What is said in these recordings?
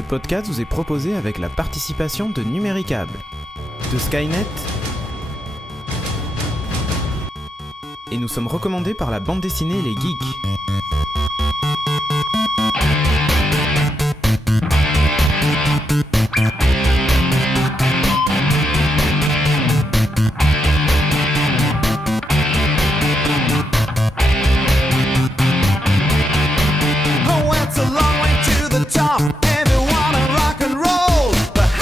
Ce podcast vous est proposé avec la participation de Numéricable, de Skynet, et nous sommes recommandés par la bande dessinée Les Geeks.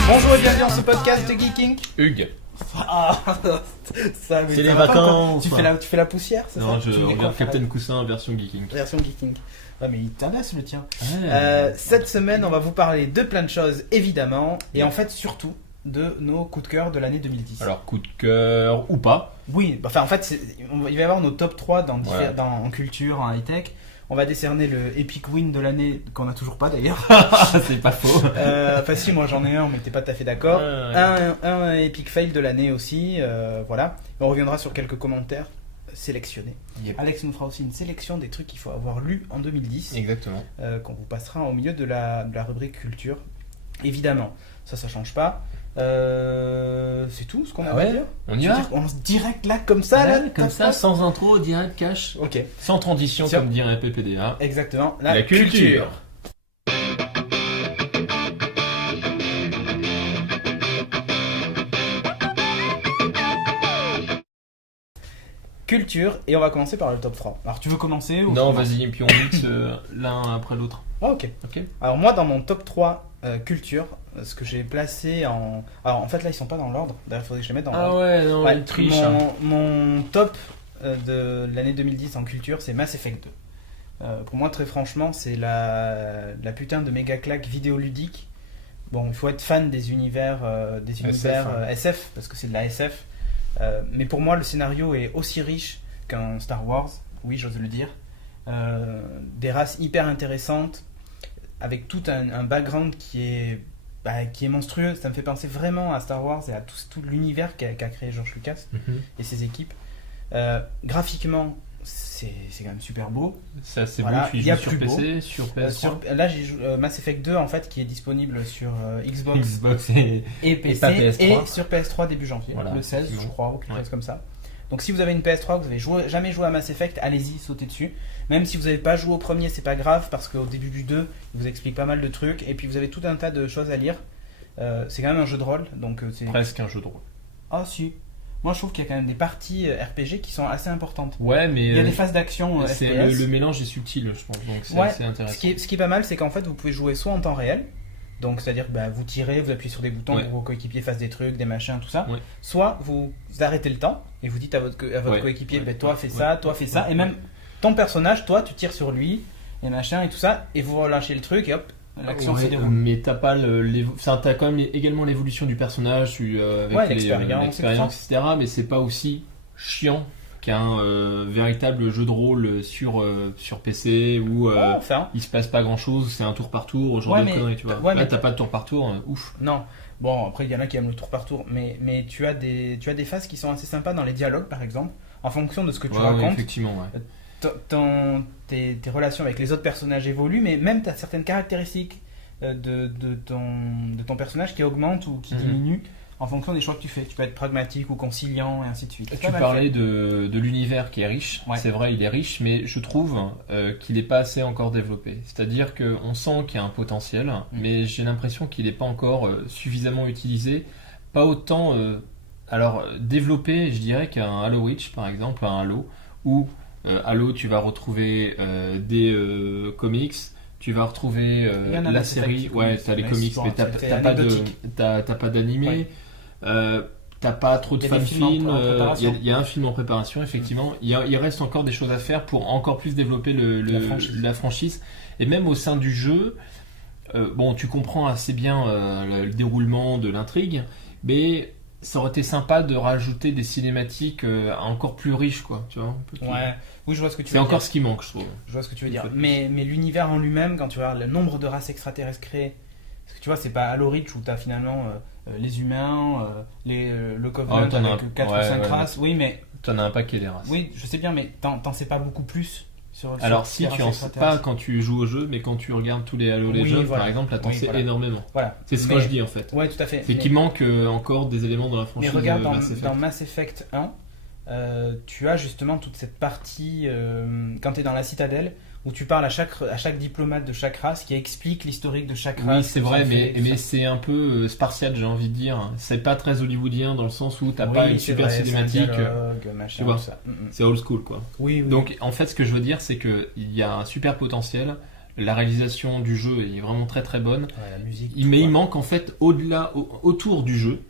Bonjour et bienvenue dans ce podcast de Geeking. Hugues. Ah, ça, mais C'est ça les va pas vacances. encore. Tu fais la poussière, c'est Non, ça? je regarde Captain Coussin version Geeking. Version Geeking. Ouais, mais il tabasse le tien. Ouais. Cette semaine, on va vous parler de plein de choses, évidemment, et en fait, surtout de nos coups de cœur de l'année 2010. Alors, coup de cœur ou pas. Oui, enfin, en fait, il va y avoir nos top 3 Voilà. en culture, en high-tech. On va décerner le Epic Win de l'année, qu'on n'a toujours pas d'ailleurs. C'est pas faux. Enfin si, moi j'en ai un, mais t'es pas tout à fait d'accord. Un Epic Fail de l'année aussi, voilà. Et on reviendra sur quelques commentaires sélectionnés. Yep. Alex nous fera aussi une sélection des trucs qu'il faut avoir lus en 2010, Exactement. qu'on vous passera au milieu de la rubrique culture. Évidemment, ça change pas. C'est tout ce qu'on a à dire. On y va. On lance direct là, comme ça, là, Comme ça, sans intro, direct, cash. Ok, Sans transition, Tiens. comme dirait PPDA. exactement. La culture. Culture, et on va commencer par le top 3. Alors tu veux commencer ou Non, je commence? vas-y, puis on mixe l'un après l'autre. Ah, ok. Ok. Alors moi dans mon top 3 culture, ce que j'ai placé en... Alors en fait là ils sont pas dans l'ordre, d'ailleurs il faudrait que je les mette dans l'ordre. ouais, non, Ouais, il triche. mon top de l'année 2010 en culture, c'est Mass Effect 2. Pour moi très franchement c'est la putain de méga claque vidéoludique. Bon, il faut être fan des univers, SF parce que c'est de la SF. Mais pour moi le scénario est aussi riche qu'un Star Wars, oui j'ose le dire. Des races hyper intéressantes, avec tout un background qui est monstrueux. Ça me fait penser vraiment à Star Wars et à tout l'univers qu'a créé George Lucas et ses équipes. Graphiquement, c'est quand même super beau. Ça, c'est Voilà, beau. Tu y il y a joues sur plus PC, sur PS3. Là, j'ai joué Mass Effect 2 en fait, qui est disponible sur Xbox Xbox et PC pas PS3. et sur PS3 début janvier, Voilà, le 16 je effectivement. crois, ou quelque Ouais. chose comme ça. Donc si vous avez une PS3, vous avez jamais joué à Mass Effect, allez-y, sautez dessus. Même si vous n'avez pas joué au premier, c'est pas grave, parce qu'au début du 2, il vous explique pas mal de trucs, et puis vous avez tout un tas de choses à lire. C'est quand même un jeu de rôle, donc c'est... Presque un jeu de rôle. Ah si. Moi je trouve qu'il y a quand même des parties RPG qui sont assez importantes. Ouais, mais Il y a des phases d'action c'est FPS. le mélange est subtil, je pense. Donc c'est Ouais, assez intéressant. Ce qui est pas mal, c'est qu'en fait vous pouvez jouer soit en temps réel, donc c'est-à-dire que vous tirez, vous appuyez sur des boutons Ouais. pour que vos coéquipiers fassent des trucs, des machins, tout ça. Ouais. Soit vous arrêtez le temps et vous dites à votre Ouais. coéquipier, Ouais. toi fais ça, toi fais ça, et même ton personnage, toi tu tires sur lui, et machin et tout ça, et vous relâchez le truc et hop, l'action se Ouais, déroule. mais t'as pas t'as quand même également l'évolution du personnage avec Ouais, l'expérience, l'expérience, etc. Mais c'est pas aussi chiant qu'un véritable jeu de rôle sur PC où Enfin, il se passe pas grand chose, c'est un tour par tour, genre Ouais, de mais- conneries, tu vois. ouais, Là, mais- t'as pas de tour par tour, ouf. non. Bon, après il y en a qui aiment le tour par tour, mais tu as des phases qui sont assez sympas dans les dialogues par exemple, en fonction de ce que tu Ouais, ouais, racontes. effectivement, ouais. Tes relations avec les autres personnages évoluent, mais même tu as certaines caractéristiques de ton personnage qui augmentent ou qui Mhm. diminuent en fonction des choix que tu fais. Tu peux être pragmatique ou conciliant et ainsi de suite. C'est Tu pas mal parlais fait. de l'univers qui est riche, Ouais. c'est vrai, il est riche, mais je trouve qu'il n'est pas assez encore développé. C'est-à-dire qu'on sent qu'il y a un potentiel, mais j'ai l'impression qu'il n'est pas encore suffisamment utilisé, pas autant développé, je dirais, qu'un Halo Reach, par exemple, un Halo, où Halo, tu vas retrouver des comics, tu vas retrouver Il y en a la Mass Effect, série, des ouais, comics, t'as les mais comics, bon, mais c'est t'as pas anecdotique. t'as pas d'animé. Ouais. T'as pas trop de Il y a des films en fan-films, préparation. il y a un film en préparation, effectivement. Il reste encore des choses à faire pour encore plus développer la franchise. Et même au sein du jeu, bon, tu comprends assez bien le déroulement de l'intrigue, mais ça aurait été sympa de rajouter des cinématiques encore plus riches, quoi. Tu vois, un peu plus- Ouais, oui, je vois ce que tu C'est veux encore dire. ce qui manque, je trouve. Je vois ce que tu veux Une dire. fois de Mais l'univers en lui-même, quand tu regardes le nombre de races extraterrestres créées, parce que tu vois, c'est pas Halo Reach où tu as finalement les humains, le Covenant t'en as avec un- 4 ouais, ou 5 ouais, races. Oui, mais T'en as un paquet des races. oui, je sais bien, mais t'en sais pas beaucoup plus Alors si tu en sais pas quand tu joues au jeu, mais quand tu regardes tous les Halo Legends voilà. par exemple, là t'en sais voilà. énormément. Voilà. C'est ce que je dis en fait. Ouais, tout à fait. C'est qu'il manque encore des éléments dans la franchise. Mais regarde, Mass Effect. dans Mass Effect 1, tu as justement toute cette partie, quand tu es dans la citadelle, où tu parles à chaque diplomate de chaque race qui explique l'historique de chaque race. Oui, c'est vrai, mais c'est un peu spartiate, j'ai envie de dire. C'est pas très hollywoodien dans le sens où t'as pas une super cinématique. Machin, tu vois, ça. c'est old school quoi. Oui. Donc en fait, ce que je veux dire, c'est qu'il y a un super potentiel. La réalisation du jeu est vraiment très très bonne. Ouais, la musique. Mais il manque en fait autour du jeu.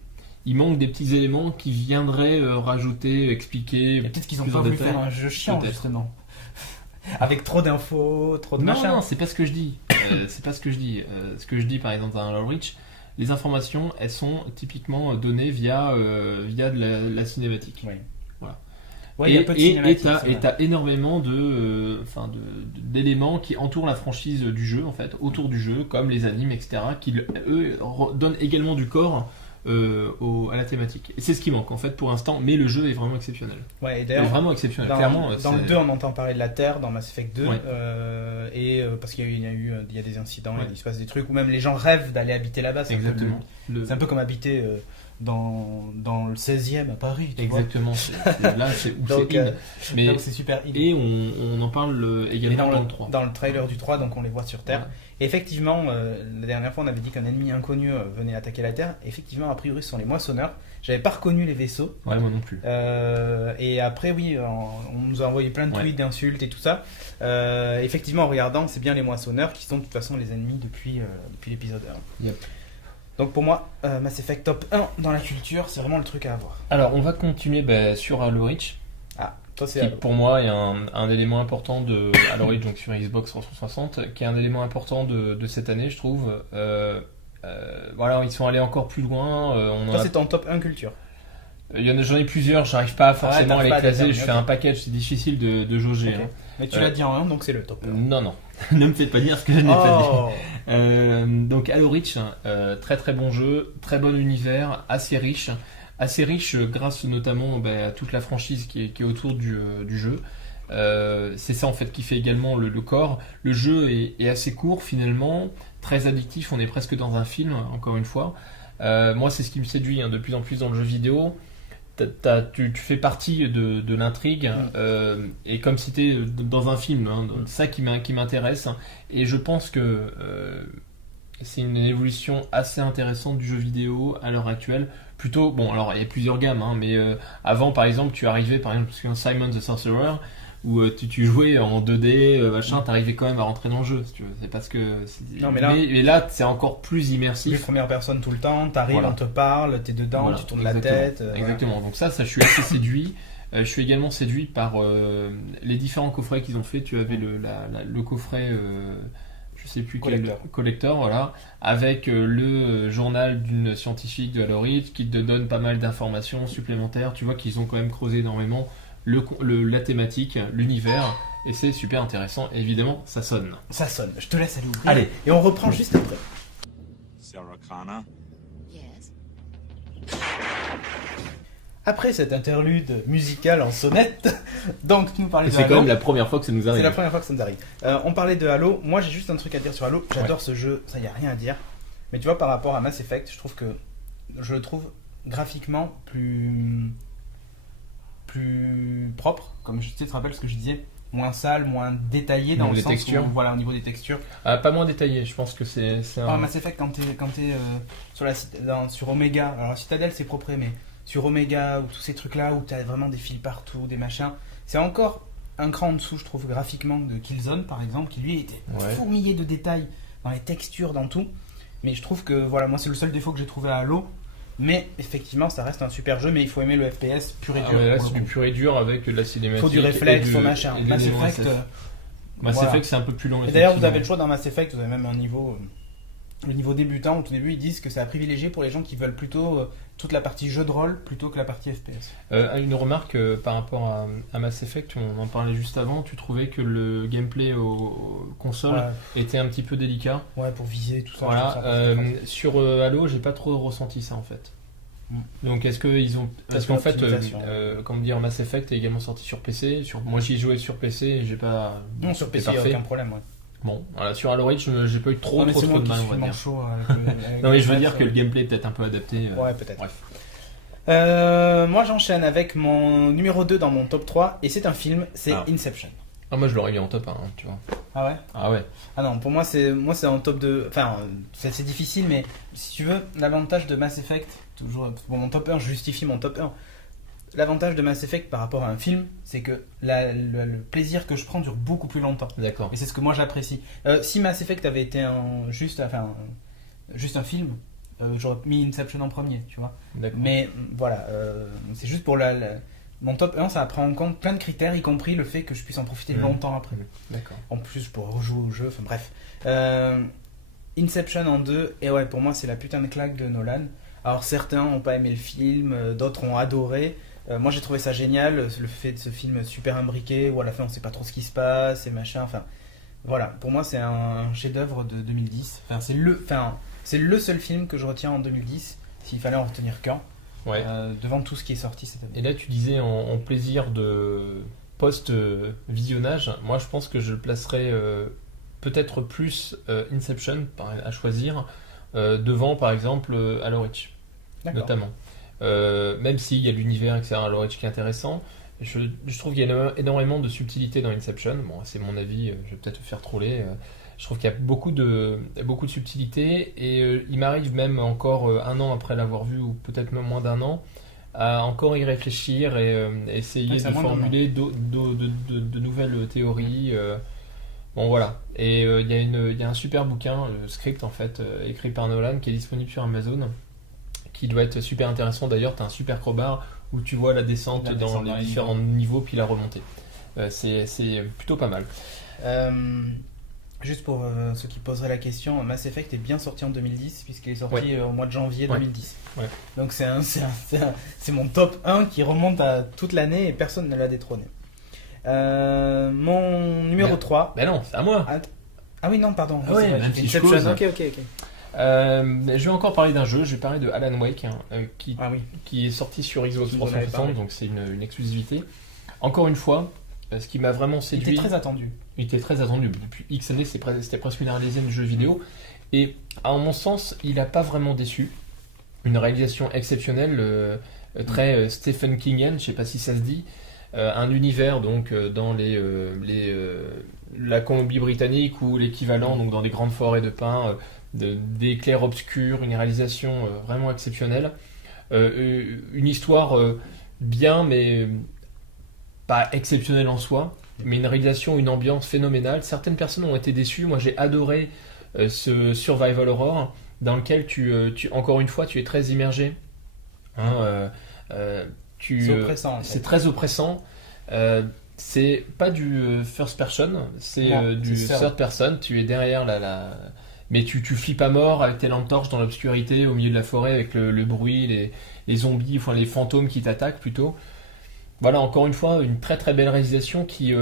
Il manque des petits éléments qui viendraient rajouter, expliquer. Et peut-être qu'ils ont plus pas en voulu détail. faire un jeu chiant Peut-être. justement. Avec trop d'infos, trop de machin. Non, c'est pas ce que je dis. C'est pas ce que je dis. Ce que je dis par exemple dans Halo Reach, les informations, elles sont typiquement données via de la cinématique. Oui. Voilà. Ouais, il y a peu de cinématiques, et t'as énormément d'éléments qui entourent la franchise du jeu, en fait, autour du jeu, comme les animes, etc., qui eux donnent également du corps à la thématique. Et c'est ce qui manque en fait pour l'instant, mais le jeu est vraiment exceptionnel. Ouais, et Il est d'ailleurs, vraiment exceptionnel. dans Clairement, le 2, on entend parler de la Terre dans Mass Effect 2, Ouais. parce qu'il y a des incidents, Ouais. il se passe des trucs, ou même les gens rêvent d'aller habiter là-bas. C'est exactement. c'est un peu comme habiter dans le 16e à Paris. Tu Exactement. Là, c'est où Donc, c'est in. Mais donc c'est super in. et on en parle Et également dans le 3. dans le trailer du 3, donc on les voit sur Terre. Ouais. Et effectivement, la dernière fois, on avait dit qu'un ennemi inconnu venait attaquer la Terre. Effectivement, a priori, ce sont les moissonneurs. J'avais pas reconnu les vaisseaux. Ouais, moi non plus. Et après, oui, on nous a envoyé plein de tweets, d'insultes et tout ça. Effectivement, en regardant, c'est bien les moissonneurs qui sont de toute façon les ennemis depuis l'épisode 1. Yep. Donc pour moi, Mass Effect top 1 dans la culture, c'est vraiment le truc à avoir. Alors, on va continuer sur Halo Reach, Ah, toi c'est qui Halo. pour moi est un élément important de Halo Reach, donc sur Xbox 360, qui est un élément important de cette année, je trouve. Voilà, ils sont allés encore plus loin. Toi c'est ton top 1 culture. J'en ai plusieurs, j'arrive pas forcément t'arrives à pas les à caser, je déterminer, fais ok. un package, c'est difficile de jauger. Ok. Hein. Mais tu l'as dit en 1, donc c'est le top 1. Non, ne me fais pas dire ce que je n'ai pas dit. Oh. Donc Halo Reach, très très bon jeu, très bon univers, assez riche grâce notamment à toute la franchise qui est autour du jeu. C'est ça en fait qui fait également le corps. Le jeu est assez court finalement, très addictif, on est presque dans un film encore une fois. Moi c'est ce qui me séduit de plus en plus dans le jeu vidéo. Tu fais partie de l'intrigue et comme si tu étais dans un film, c'est ça qui m'intéresse et je pense que c'est une évolution assez intéressante du jeu vidéo à l'heure actuelle. Plutôt, bon alors il y a plusieurs gammes, mais avant par exemple tu arrivais par exemple sur Simon the Sorcerer où tu jouais en 2D, t'arrivais quand même à rentrer dans le jeu, si tu veux. C'est parce que... Non, mais là c'est encore plus Vu immersif. première personne tout le temps, t'arrives, Voilà. on te parle, t'es dedans, Voilà, tu tournes exactement. la tête. Exactement, donc ça je suis assez séduit. Je suis également séduit par les différents coffrets qu'ils ont fait. Tu avais le coffret, je sais plus quel collector, voilà, avec le journal d'une scientifique de Halo Reach qui te donne pas mal d'informations supplémentaires. Tu vois qu'ils ont quand même creusé énormément la thématique, l'univers, et c'est super intéressant. Et évidemment, ça sonne. Ça sonne, je te laisse aller ouvrir. Allez. Et on reprend juste après. Sarah Connor. Yes. Après cette interlude musicale en sonnette, donc tu nous parlais de C'est Halo. quand même la première fois que ça nous C'est arrive. la première fois que ça nous arrive. On parlait de Halo. Moi, j'ai juste un truc à dire sur Halo. J'adore ce jeu. Ça, y a rien à dire. Mais tu vois, par rapport à Mass Effect, je le trouve graphiquement plus propre. Comme tu te rappelles ce que je disais, moins sale, moins détaillé dans Au le niveau sens des textures. où, voilà, au niveau des textures. Pas moins détaillé, je pense que c'est un... Mass Effect, quand t'es sur Omega, alors Citadel c'est propre, mais sur Omega ou tous ces trucs là où t'as vraiment des fils partout, des machins, c'est encore un cran en dessous, je trouve, graphiquement de Killzone par exemple, qui lui était fourmillé de détails dans les textures, dans tout. Mais je trouve que voilà, moi c'est le seul défaut que j'ai trouvé à Halo. Mais effectivement, ça reste un super jeu, mais il faut aimer le FPS pur et dur. là, pour c'est le du coup. pur et dur avec de la cinématique. Faut du réflexe, et faut machin. et de Mass l'élément Effect, SF. Mass voilà. Effect, c'est un peu plus long. Et d'ailleurs, vous effectivement. avez le choix dans Mass Effect, vous avez même un niveau, le niveau débutant. Au tout début, ils disent que c'est à privilégier pour les gens qui veulent plutôt toute la partie jeu de rôle plutôt que la partie FPS. Une remarque par rapport à Mass Effect, on en parlait juste avant, tu trouvais que le gameplay aux consoles était un petit peu délicat. Ouais, pour viser tout ça. Voilà. je trouve ça Sur Halo, j'ai pas trop ressenti ça en fait. Donc est-ce qu'ils ont... Parce peu qu'en fait, d'optimisation. comment dire, Mass Effect est également sorti sur PC. Moi j'y ai joué sur PC et j'ai pas... Non, sur c'était PC, il n'y a parfait. aucun problème. Ouais. Bon, voilà, sur Halo Reach, j'ai pas eu trop Non, mais c'est moi de qui mal, suis on va dire. manchot avec Non mais je veux dire ça. que le gameplay est peut-être un peu adapté. Ouais, peut-être. Bref. Moi, j'enchaîne avec mon numéro 2 dans mon top 3, et c'est un film, c'est Ah. Inception. Ah, moi je l'aurais mis en top 1, tu vois. Ah ouais? Ah ouais. Ah non, pour moi c'est en top 2. Enfin, c'est difficile, mais si tu veux, l'avantage de Mass Effect, toujours pour mon top 1, je justifie mon top 1. L'avantage de Mass Effect par rapport à un film, c'est que le plaisir que je prends dure beaucoup plus longtemps. D'accord. Et c'est ce que moi j'apprécie. Si Mass Effect avait été juste un film, j'aurais mis Inception en premier, tu vois. D'accord. Mais voilà, c'est juste pour mon top 1, ça prend en compte plein de critères, y compris le fait que je puisse en profiter longtemps après. D'accord. En plus, je pourrais rejouer au jeu, enfin bref. Inception en 2, et ouais, pour moi, c'est la putain de claque de Nolan. Alors, certains n'ont pas aimé le film, d'autres ont adoré. Moi, j'ai trouvé ça génial, le fait de ce film super imbriqué, où à la fin, on sait pas trop ce qui se passe, et machin, enfin... Voilà, pour moi, c'est un chef-d'œuvre de 2010. C'est le seul film que je retiens en 2010, s'il fallait en retenir qu'un. Ouais. Devant tout ce qui est sorti cette année. Et là, tu disais en plaisir de post-visionnage, moi je pense que je le placerais peut-être plus Inception à choisir, devant par exemple Halo Reach, D'accord. notamment. Même s'il y a l'univers, etc., Halo Reach qui est intéressant, je trouve qu'il y a énormément de subtilité dans Inception. Bon, c'est mon avis, je vais peut-être me faire troller. Je trouve qu'il y a beaucoup de subtilité et il m'arrive même encore un an après l'avoir vu, ou peut-être même moins d'un an, à encore y réfléchir et essayer Ouais, c'est de moins d'un an. formuler de nouvelles théories. Bon voilà. Et il y a un super bouquin, le script en fait, écrit par Nolan, qui est disponible sur Amazon, qui doit être super intéressant. D'ailleurs, tu as un super crowbar où tu vois la descente dans les différents niveaux puis la remontée. C'est plutôt pas mal. Juste pour ceux qui poseraient la question, Mass Effect est bien sorti en 2010 puisqu'il est sorti au mois de janvier 2010. Ouais. Donc c'est mon top 1 qui remonte à toute l'année et personne ne l'a détrôné. Mon numéro 3. Ben non, c'est à moi. Ah oui, non, pardon. Ah ouais, C'est vrai, même j'ai si fait je close. Inception. Ok. Je vais encore parler d'un jeu, je vais parler de Alan Wake, Ah oui. qui est sorti sur Xbox Vous en avez 360, parlé. donc c'est une exclusivité. Encore une fois, ce qui m'a vraiment Il séduit... était très attendu. Il était très attendu. Depuis X années, c'était presque une réalisation de jeux vidéo. Et à mon sens, il n'a pas vraiment déçu. Une réalisation exceptionnelle, très Stephen Kingian, je ne sais pas si ça se dit. Un univers donc dans la Colombie-Britannique ou l'équivalent, donc dans des grandes forêts de pins, des clairs-obscurs, une réalisation vraiment exceptionnelle. Une histoire bien, mais pas exceptionnelle en soi, mais une réalisation, une ambiance phénoménale. Certaines personnes ont été déçues. Moi, j'ai adoré ce Survival Horror dans lequel encore une fois, tu es très immergé. C'est oppressant. En fait. C'est très oppressant. C'est pas du first person, c'est Non, du c'est third person. Tu es derrière mais tu flippes à mort avec tes lampes torches dans l'obscurité au milieu de la forêt avec le bruit, les zombies, enfin les fantômes qui t'attaquent plutôt. Voilà, encore une fois, une très très belle réalisation qui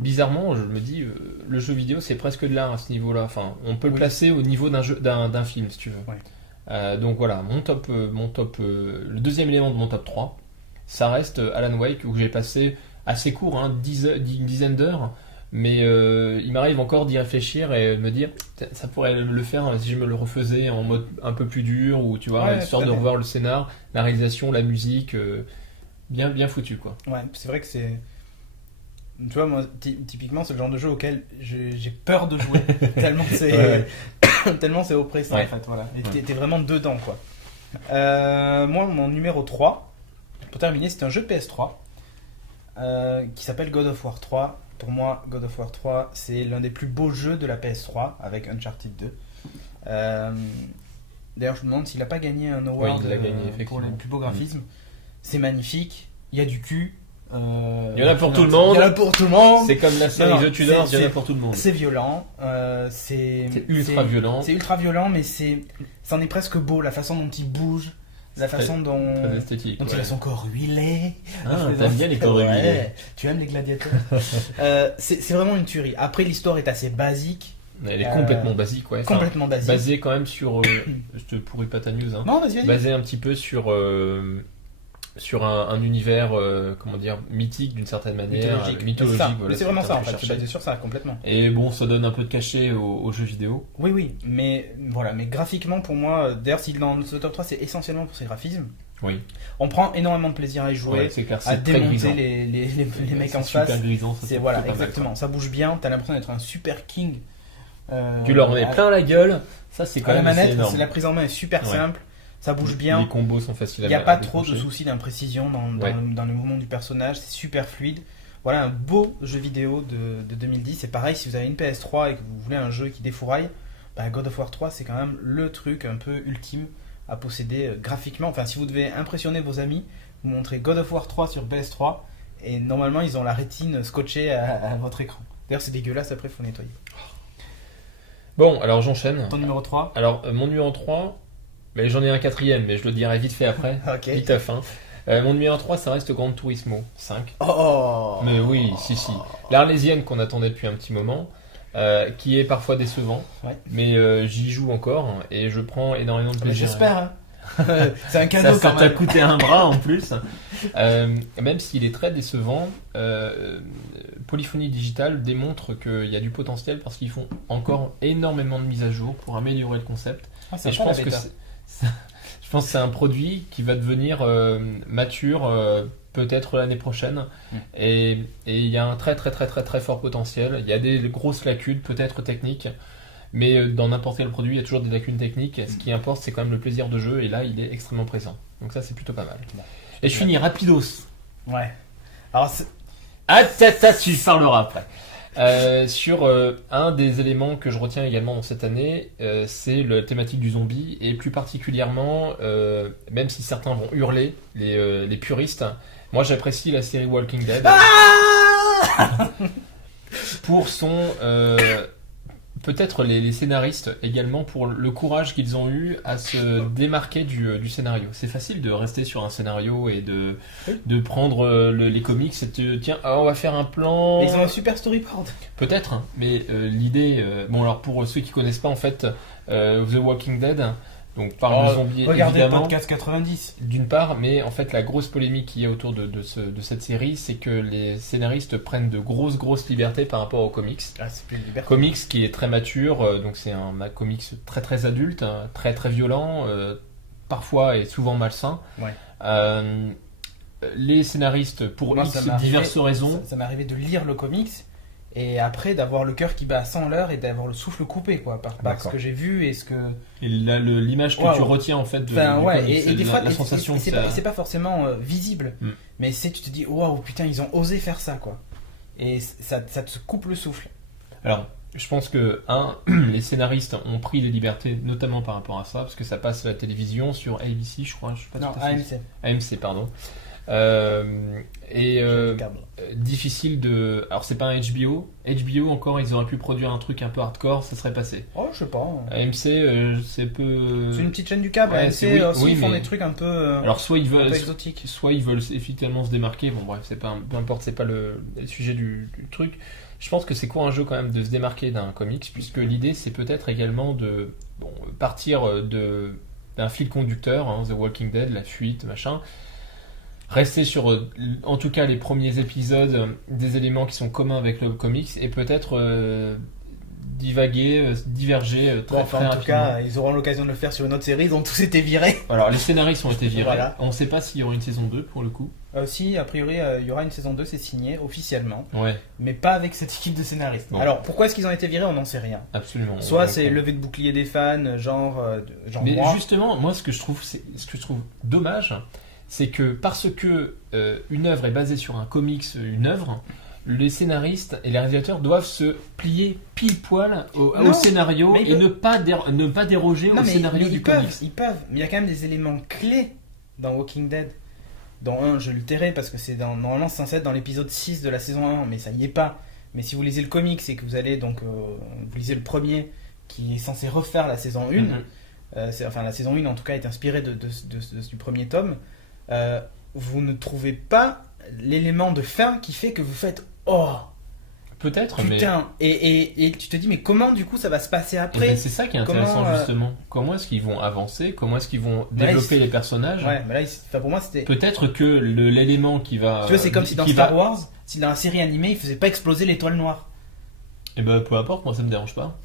bizarrement, je me dis, le jeu vidéo c'est presque de l'art à ce niveau-là. Enfin, on peut le placer au niveau d'un film si tu veux. Ouais. Donc voilà, le deuxième élément de mon top 3, ça reste Alan Wake, où j'ai passé assez court, une dizaine d'heures, mais il m'arrive encore d'y réfléchir et de me dire, ça pourrait le faire si je me le refaisais en mode un peu plus dur, ou tu vois, histoire de revoir le scénar, la réalisation, la musique, bien foutu quoi. Ouais, c'est vrai que c'est... Tu vois, moi, typiquement, c'est le genre de jeu auquel j'ai peur de jouer, tellement c'est tellement c'est oppressant, en fait, voilà. Et t'es vraiment dedans, quoi. Moi, mon numéro 3, pour terminer, c'est un jeu de PS3 qui s'appelle God of War 3. Pour moi, God of War 3, c'est l'un des plus beaux jeux de la PS3, avec Uncharted 2. D'ailleurs, je me demande s'il n'a pas gagné un award il l'a gagné, pour effectivement. les plus beaux graphismes. C'est magnifique, il y a du cul. Il y en a pour tout le monde. Il y en a pour tout le monde. C'est comme la série Non, The Tudors, il y en a c'est- pour tout le monde. C'est violent. C'est ultra violent. C'est ultra violent, mais c'en est presque beau. La façon dont il bouge, la C'est façon dont Très esthétique. il a son corps huilé. Ah, t'aimes bien les corps huilés. Tu aimes les gladiateurs. C'est vraiment une tuerie. Après, l'histoire est assez basique, Elle est complètement basique, ouais. Complètement basique. Basée quand même sur... je te pourris pas ta news, hein. Non, vas-y. Basée un petit peu sur un univers, comment dire, mythique d'une certaine manière. Mythologique, c'est voilà. c'est vraiment le ça, terme en que je fait. C'est cherchais. basé sur ça, complètement. Et bon, ça donne un peu de cachet aux jeux vidéo. Oui, mais voilà, mais graphiquement pour moi, d'ailleurs, si dans ce top 3, c'est essentiellement pour ses graphismes. Oui. On prend énormément de plaisir à y jouer, Ouais, c'est clair, à c'est très démonter grisant. les mecs en C'est super face. grisant, ça, C'est voilà, plutôt pas mal, exactement. Ça bouge bien, t'as l'impression d'être un super king. Tu leur en mets plein la gueule, ça c'est quand à la même assez manette, énorme. la prise en main est super Ouais. simple, ça bouge Les bien. combos sont faciles à Il n'y a pas déclencher. trop de soucis d'imprécision Ouais. dans le mouvement du personnage, c'est super fluide. Voilà un beau jeu vidéo de 2010. C'est pareil, si vous avez une PS3 et que vous voulez un jeu qui défouraille, bah God of War 3 c'est quand même le truc un peu ultime à posséder graphiquement. Enfin, si vous devez impressionner vos amis, vous montrez God of War 3 sur PS3 et normalement ils ont la rétine scotchée à votre écran. D'ailleurs, c'est dégueulasse, après il faut nettoyer. Bon, alors j'enchaîne. Ton numéro 3 Alors, mon numéro 3, mais j'en ai un quatrième, mais je le dirai vite fait après, Ok. vite à fin. Mon numéro 3, ça reste Gran Turismo 5. Oh Mais oui, si. L'Arlésienne qu'on attendait depuis un petit moment, qui est parfois décevant, Ouais. mais j'y joue encore et je prends énormément de Mais plaisir. j'espère, hein. C'est un cadeau Ça quand t'a même. coûté un bras en plus. Même s'il est très décevant, Polyphonie Digital démontre qu'il y a du potentiel parce qu'ils font encore énormément de mises à jour pour améliorer le concept. Ah, Et c'est je pas la pense que bêta. je pense que c'est un produit qui va devenir mature peut-être l'année prochaine. Et il y a un très fort potentiel. Il y a des grosses lacunes peut-être techniques. Mais dans n'importe quel produit, il y a toujours des lacunes techniques. Ce qui importe, c'est quand même le plaisir de jeu. Et là, il est extrêmement présent. Donc ça, c'est plutôt pas mal. Et je finis rapidos. Ouais. Alors, Ah, tu parleras après. Sur un des éléments que je retiens également dans cette année, c'est la thématique du zombie. Et plus particulièrement, même si certains vont hurler, les puristes, moi j'apprécie la série Walking Dead. Pour son... peut-être les scénaristes également pour le courage qu'ils ont eu à se démarquer du scénario. C'est facile de rester sur un scénario et de prendre les comics et de tiens, on va faire un plan. ils ont un super storyboard. Peut-être, hein, mais l'idée... bon alors pour ceux qui connaissent pas en fait The Walking Dead, donc par le zombie Regardez le évidemment, podcast 90. d'une part, mais en fait la grosse polémique qui est autour de cette série, c'est que les scénaristes prennent de grosses libertés par rapport aux comics. Ah, c'est plus de liberté. Comics qui est très mature, donc c'est un comics très adulte, hein, très violent, parfois et souvent malsain. Ouais. Les scénaristes, pour Moi, X ça m'est arrivé- diverses raisons, Ça m'est arrivé de lire le comics et après d'avoir le cœur qui bat à 100 l'heure et d'avoir le souffle coupé, quoi, par ce D'accord. que j'ai vu et ce que. et l'image que Ouais, tu ouais. retiens en fait du Enfin, ouais, comics, et des fois, la sensation que c'est ça... pas, c'est pas forcément visible, Mm. mais tu te dis, waouh, putain, ils ont osé faire ça, quoi. Et ça te coupe le souffle. Alors, je pense que, les scénaristes ont pris des libertés, notamment par rapport à ça, parce que ça passe à la télévision sur ABC, je crois, je sais pas Non, tout à fait. AMC. AMC, pardon. Et difficile de... Alors, c'est pas un HBO. HBO, encore, ils auraient pu produire un truc un peu hardcore, ça serait passé. Oh, je sais pas. AMC, c'est peu... C'est une petite chaîne du câble, Ouais, AMC c'est- aussi, oui, ils font mais- des trucs un peu, Alors, soit ils un veulent... peu exotiques. Soit ils veulent effectivement se démarquer, bon bref, c'est pas peu importe, c'est pas le sujet du truc. Je pense que c'est courageux quand même de se démarquer d'un comics, puisque l'idée c'est peut-être également de partir d'un fil conducteur, hein, The Walking Dead, la fuite, machin, rester sur en tout cas les premiers épisodes, des éléments qui sont communs avec le comics, et peut-être divaguer, diverger très, Bon, enfin, très en tout rapidement. cas, ils auront l'occasion de le faire sur une autre série, ils ont tous été virés. Alors les scénaristes ont été virés, Voilà. on ne sait pas s'il y aura une saison 2 pour le coup. Si, a priori, il y aura une saison 2, c'est signé officiellement, Ouais, mais pas avec cette équipe de scénaristes. Non. Alors, pourquoi est-ce qu'ils ont été virés? On n'en sait rien. absolument. Soit Donc, c'est levé de bouclier des fans, genre Mais moi. justement, moi, ce que je trouve dommage, c'est que parce que une œuvre est basée sur un comics, une œuvre, les scénaristes et les réalisateurs doivent se plier pile poil au Non, scénario mais ils et ne pas déroger Non, au mais, scénario mais du ils comics. peuvent. Mais il y a quand même des éléments clés dans Walking Dead. Dans un, je le tairai parce que normalement c'est censé être dans l'épisode 6 de la saison 1, mais ça y est pas. Mais si vous lisez le comics et que vous allez donc vous lisez le premier qui est censé refaire la saison 1, Mhm. enfin la saison 1 en tout cas est inspirée du premier tome, vous ne trouvez pas l'élément de fin qui fait que vous faites oh. Peut-être, mais... Putain, et tu te dis, mais comment du coup ça va se passer Eh après? ben, c'est ça qui est intéressant Comment, justement. Comment est-ce qu'ils vont avancer? Comment est-ce qu'ils vont développer les personnages? Ouais, mais là, enfin, pour moi, c'était. Peut-être que l'élément qui va... Tu vois, c'est comme si dans qui Star va- Wars, si dans la série animée, il faisait pas exploser l'étoile noire. Eh ben peu importe, moi ça me dérange pas.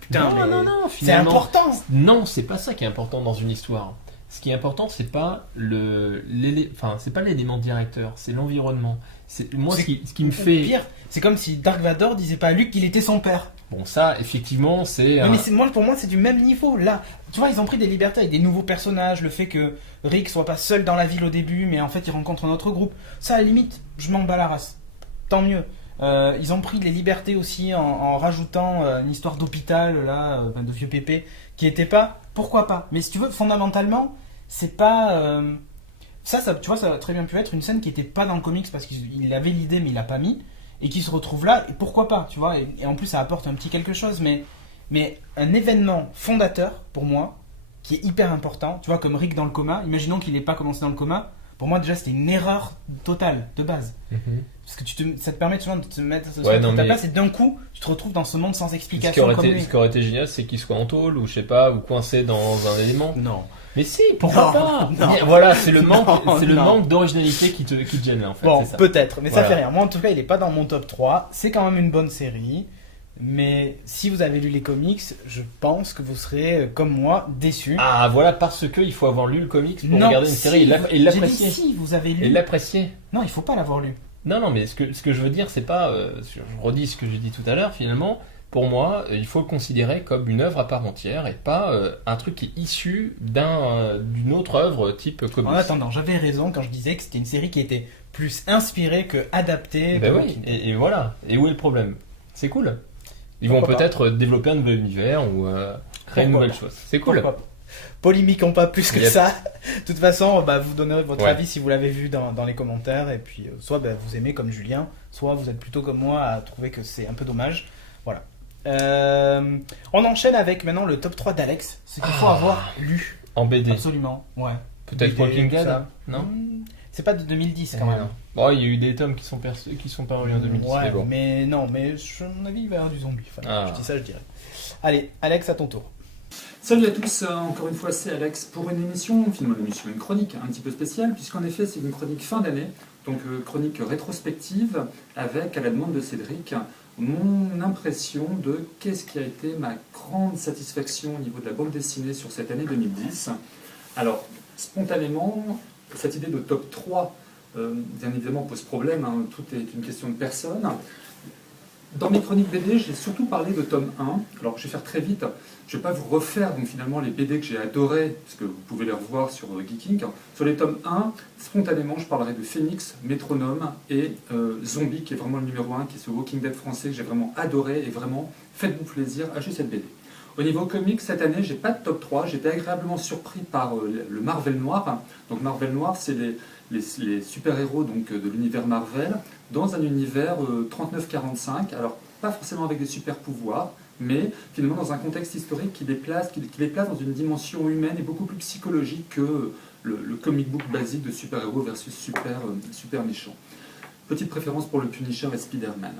Putain, mais non, c'est finalement... important. Non, c'est pas ça qui est important dans une histoire. Ce qui est important, c'est pas c'est pas l'élément directeur, c'est l'environnement. Moi, ce qui me fait... Pire, c'est comme si Dark Vador disait pas à Luke qu'il était son père. Bon, ça, effectivement, c'est... Oui, mais pour moi, c'est du même niveau. Là, tu vois, ils ont pris des libertés avec des nouveaux personnages. Le fait que Rick soit pas seul dans la ville au début, mais en fait, il rencontre un autre groupe. Ça, à la limite, je m'en bats la race. Tant mieux. Ils ont pris les libertés aussi en rajoutant une histoire d'hôpital, là, de vieux pépé, qui était pas... Pourquoi pas? Mais si tu veux, fondamentalement, c'est pas... Ça, tu vois, ça a très bien pu être une scène qui était pas dans le comics parce qu'il avait l'idée, mais il l'a pas mis. Et qui se retrouve là, et pourquoi pas, tu vois, et en plus ça apporte un petit quelque chose, mais un événement fondateur, pour moi, qui est hyper important, tu vois, comme Rick dans le coma, imaginons qu'il n'ait pas commencé dans le coma, pour moi déjà c'était une erreur totale, de base. Parce que ça te permet souvent de te mettre sur ta place, et d'un coup, tu te retrouves dans ce monde sans explication. Ce qui aurait été génial, c'est qu'il soit en tôle, ou je sais pas, ou coincé dans un élément. Non. Mais si, pourquoi pas? Non. Mais voilà, c'est le manque, Non. manque d'originalité qui te gêne là, en fait. Bon, c'est ça. peut-être, mais ça Voilà. fait rien. Moi, en tout cas, il est pas dans mon top 3. C'est quand même une bonne série. Mais si vous avez lu les comics, je pense que vous serez, comme moi, déçus. Ah, voilà, parce que il faut avoir lu le comics pour Non, regarder une si, série et j'ai l'apprécier. dit si vous avez Et lu. l'apprécier. Non, il faut pas l'avoir lu. Non, mais ce que je veux dire, c'est pas... je redis ce que j'ai dit tout à l'heure, finalement, pour moi, il faut le considérer comme une œuvre à part entière et pas un truc qui est issu d'une autre œuvre type comics. En attendant, j'avais raison quand je disais que c'était une série qui était plus inspirée que adaptée. Ben de oui, Walking Dead. et voilà. Et où est le problème? C'est cool. Ils vont Pourquoi peut-être développer un nouvel univers ou créer une Pourquoi nouvelle pas. chose. C'est cool. Pourquoi pas. Polémiquons pas plus que Yep. ça. De toute façon, vous donnerez votre Ouais. avis si vous l'avez vu dans les commentaires. Et puis, soit vous aimez comme Julien, soit vous êtes plutôt comme moi à trouver que c'est un peu dommage. Voilà. On enchaîne avec maintenant le top 3 d'Alex. Ce qu'il faut avoir lu. En BD. Absolument. Ouais. Peut-être BD, Walking tout Dead, ça. non? C'est pas de 2010 quand même. Bon, il y a eu des tomes qui sont parus en 2010, Ouais, mais bon. mais non, mais à mon avis, il va y avoir du zombie. Enfin, Ah. Je dis ça, je dirais. Allez, Alex, à ton tour. Salut à tous, encore une fois c'est Alex pour une émission, finalement une chronique un petit peu spéciale, puisqu'en effet c'est une chronique fin d'année, donc chronique rétrospective, avec, à la demande de Cédric, mon impression de qu'est-ce qui a été ma grande satisfaction au niveau de la bande dessinée sur cette année 2010. Alors, spontanément, cette idée de top 3, bien évidemment, pose problème, hein, tout est une question de personne. Dans mes chroniques BD, j'ai surtout parlé de tome 1. Alors, je vais faire très vite. Je ne vais pas vous refaire donc, finalement les BD que j'ai adorés, parce que vous pouvez les revoir sur Geeking. Sur les tomes 1, spontanément, je parlerai de Phoenix, Métronome et Zombie, qui est vraiment le numéro 1, qui est ce Walking Dead français que j'ai vraiment adoré. Et vraiment, faites-vous plaisir, achetez cette BD. Au niveau comics, cette année, j'ai pas de top 3. J'étais agréablement surpris par le Marvel Noir. Donc, Marvel Noir, c'est les super-héros donc, de l'univers Marvel, dans un univers 39-45. Alors, pas forcément avec des super-pouvoirs, mais finalement dans un contexte historique qui les place dans une dimension humaine et beaucoup plus psychologique que le comic book basique de super-héros versus super méchants. Petite préférence pour le Punisher et Spider-Man.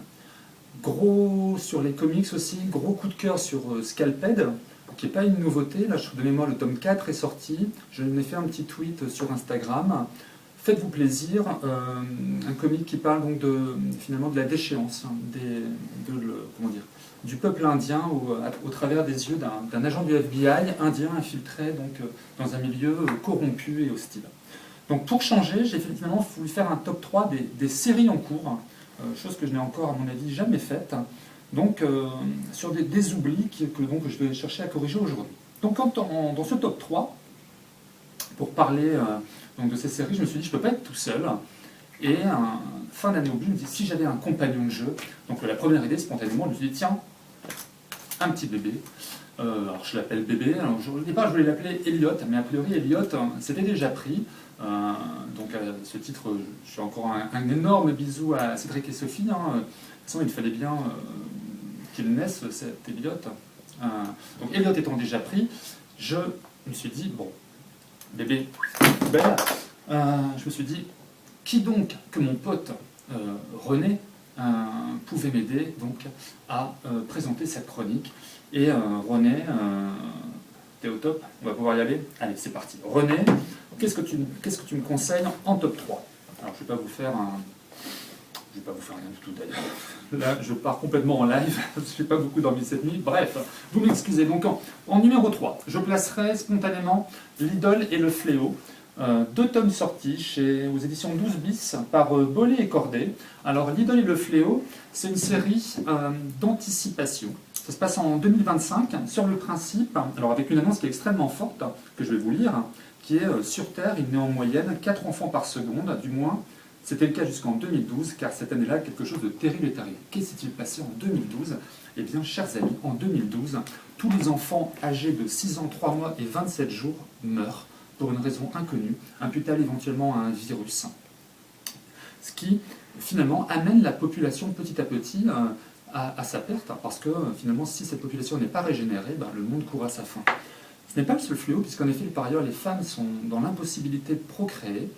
Gros sur les comics aussi, gros coup de cœur sur Scalped, qui n'est pas une nouveauté. Là, de mémoire, le tome 4 est sorti. Je n'ai fait un petit tweet sur Instagram. Faites-vous plaisir, un comic qui parle donc finalement de la déchéance du peuple indien au travers des yeux d'un agent du FBI indien infiltré donc, dans un milieu corrompu et hostile. Donc pour changer, j'ai finalement voulu faire un top 3 des séries en cours, chose que je n'ai encore à mon avis jamais faite, donc sur des oublis que je vais chercher à corriger aujourd'hui. Donc dans ce top 3, pour parler donc de ces séries, je me suis dit je ne peux pas être tout seul. Et fin d'année oblige, je me dis si j'avais un compagnon de jeu, donc la première idée spontanément, je me suis dit tiens, un petit bébé. Alors je l'appelle bébé. Alors, au départ je voulais l'appeler Elliot, mais a priori Elliot c'était déjà pris. Donc à ce titre, je fais encore un énorme bisou à Cédric et Sophie. De toute façon, il fallait bien qu'il naisse cet Elliot. Donc Elliot étant déjà pris, je me suis dit bon, bébé, belle. Je me suis dit qui donc que mon pote René pouvez m'aider donc à présenter cette chronique. Et René, t'es au top? On va pouvoir y aller? Allez, c'est parti. René, qu'est-ce que tu me conseilles en top 3? Alors, je ne vais pas vous faire rien du tout d'ailleurs. Là, je pars complètement en live. Je n'ai pas beaucoup dormi cette nuit. Bref, vous m'excusez. Donc, en numéro 3, je placerai spontanément L'Idole et le Fléau. 2 tomes sortis aux éditions 12 bis par Bollé et Corday. Alors, L'Idole et le Fléau, c'est une série d'anticipation. Ça se passe en 2025 sur le principe, alors avec une annonce qui est extrêmement forte, que je vais vous lire, qui est sur Terre, il naît en moyenne 4 enfants par seconde, du moins c'était le cas jusqu'en 2012, car cette année-là, quelque chose de terrible est arrivé. Qu'est-ce qui s'est passé en 2012? Eh bien, chers amis, en 2012, tous les enfants âgés de 6 ans, 3 mois et 27 jours meurent pour une raison inconnue, imputable éventuellement à un virus. Ce qui, finalement, amène la population petit à petit à sa perte, parce que, finalement, si cette population n'est pas régénérée, le monde court à sa fin. Ce n'est pas le seul fléau, puisqu'en effet, par ailleurs, les femmes sont dans l'impossibilité de procréer.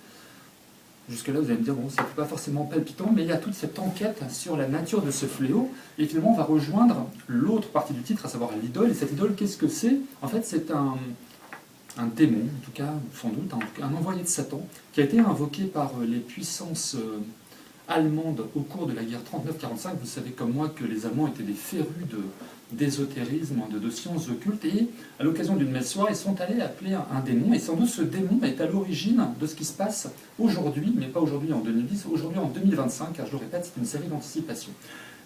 Jusque-là, vous allez me dire, bon, c'est pas forcément palpitant, mais il y a toute cette enquête sur la nature de ce fléau, et finalement, on va rejoindre l'autre partie du titre, à savoir l'idole. Et cette idole, qu'est-ce que c'est? En fait, c'est un démon, en tout cas, sans doute, un envoyé de Satan, qui a été invoqué par les puissances allemandes au cours de la guerre 39-45. Vous savez comme moi que les Allemands étaient des férus d'ésotérisme, de sciences occultes, et à l'occasion d'une messe soir, ils sont allés appeler un démon, et sans doute ce démon est à l'origine de ce qui se passe aujourd'hui, mais pas aujourd'hui en 2010, aujourd'hui en 2025, car je le répète, c'est une série d'anticipation.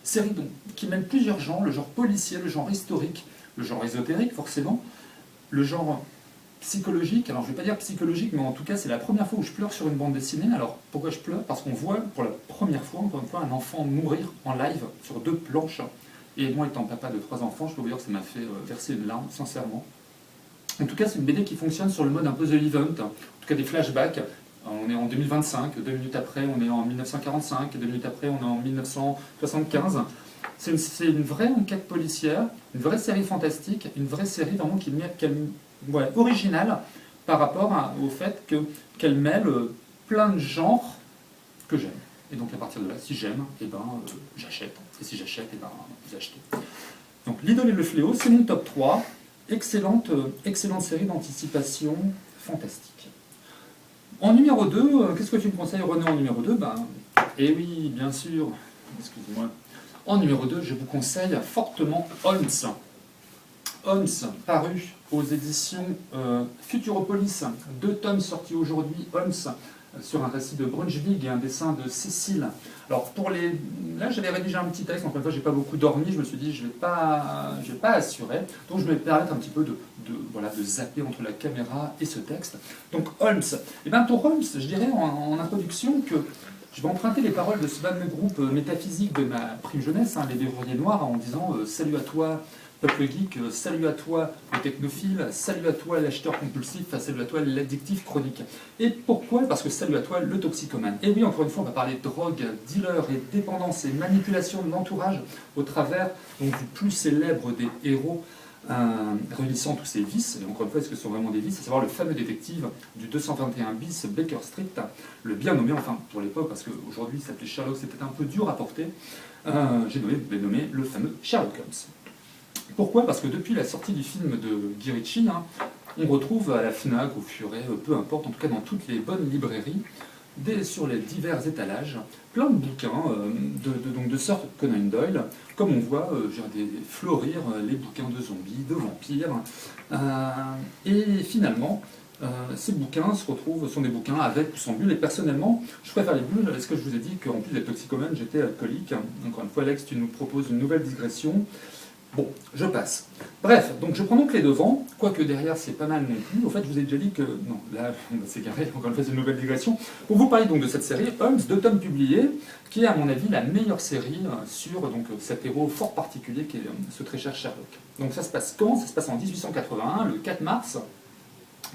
Série donc, qui mêle plusieurs genres, le genre policier, le genre historique, le genre ésotérique forcément, le genre psychologique. Alors je ne vais pas dire psychologique, mais en tout cas c'est la première fois où je pleure sur une bande dessinée. Alors pourquoi je pleure? Parce qu'on voit pour la première fois, encore une fois, un enfant mourir en live sur 2 planches. Et moi, étant papa de 3 enfants, je peux vous dire que ça m'a fait verser une larme, sincèrement. En tout cas, c'est une BD qui fonctionne sur le mode un peu The Event, en tout cas des flashbacks. On est en 2025, 2 minutes après, on est en 1945, 2 minutes après, on est en 1975. C'est une vraie enquête policière, une vraie série fantastique, une vraie série vraiment originale par rapport au fait qu'elle mêle plein de genres que j'aime. Et donc à partir de là, si j'aime, j'achète. Et si j'achète, vous achetez. Donc L'Idole et le Fléau, c'est mon top 3. Excellente série d'anticipation fantastique. En numéro 2, qu'est-ce que tu me conseilles, René, en numéro 2? Eh oui, bien sûr, excusez-moi. En numéro 2, je vous conseille fortement Holmes. Holmes, paru aux éditions Futuropolis. 2 tomes sortis aujourd'hui. Holmes, sur un récit de Brunswick et un dessin de Cécile. Alors là j'avais rédigé un petit texte, encore une fois j'ai pas beaucoup dormi, je me suis dit je vais pas assurer, donc je vais me permettre un petit peu de zapper entre la caméra et ce texte. Donc Holmes, pour Holmes, je dirais en introduction que je vais emprunter les paroles de ce fameux groupe métaphysique de ma prime jeunesse, les Verriers Noirs, en disant salut à toi peuple geek, salut à toi le technophile, salut à toi l'acheteur compulsif, salut à toi l'addictif chronique. Et pourquoi? Parce que salut à toi le toxicomane. Et oui, encore une fois, on va parler de drogue, dealer et dépendance et manipulation de l'entourage au travers du plus célèbre des héros réunissant tous ces vices. Et encore une fois, est-ce que ce sont vraiment des vices? À savoir le fameux détective du 221 bis Baker Street, le bien nommé, enfin pour l'époque, parce qu'aujourd'hui s'appelait Sherlock, c'était un peu dur à porter, j'ai nommé le fameux Sherlock Holmes. Pourquoi? Parce que depuis la sortie du film de Guy Ritchie, on retrouve à la FNAC, au Furet, peu importe, en tout cas dans toutes les bonnes librairies, sur les divers étalages, plein de bouquins de Sir Conan Doyle, comme on voit fleurir les bouquins de zombies, de vampires. Et finalement, ces bouquins sont des bouquins avec ou sans bulles, et personnellement, je préfère les bulles. Est-ce que je vous ai dit qu'en plus d'être toxicomane, j'étais alcoolique? Encore une fois, Alex, tu nous proposes une nouvelle digression. Bon, je passe. Bref, donc je prends donc les devants, quoique derrière c'est pas mal non plus. Au fait, je vous ai déjà dit que... Non, là, on va s'égarer, encore une fois, c'est une nouvelle digression. Pour vous parler donc de cette série, Holmes, 2 tomes publiés, qui est à mon avis la meilleure série sur cet héros fort particulier qui est ce très cher Sherlock. Donc ça se passe quand? Ça se passe en 1881, le 4 mars,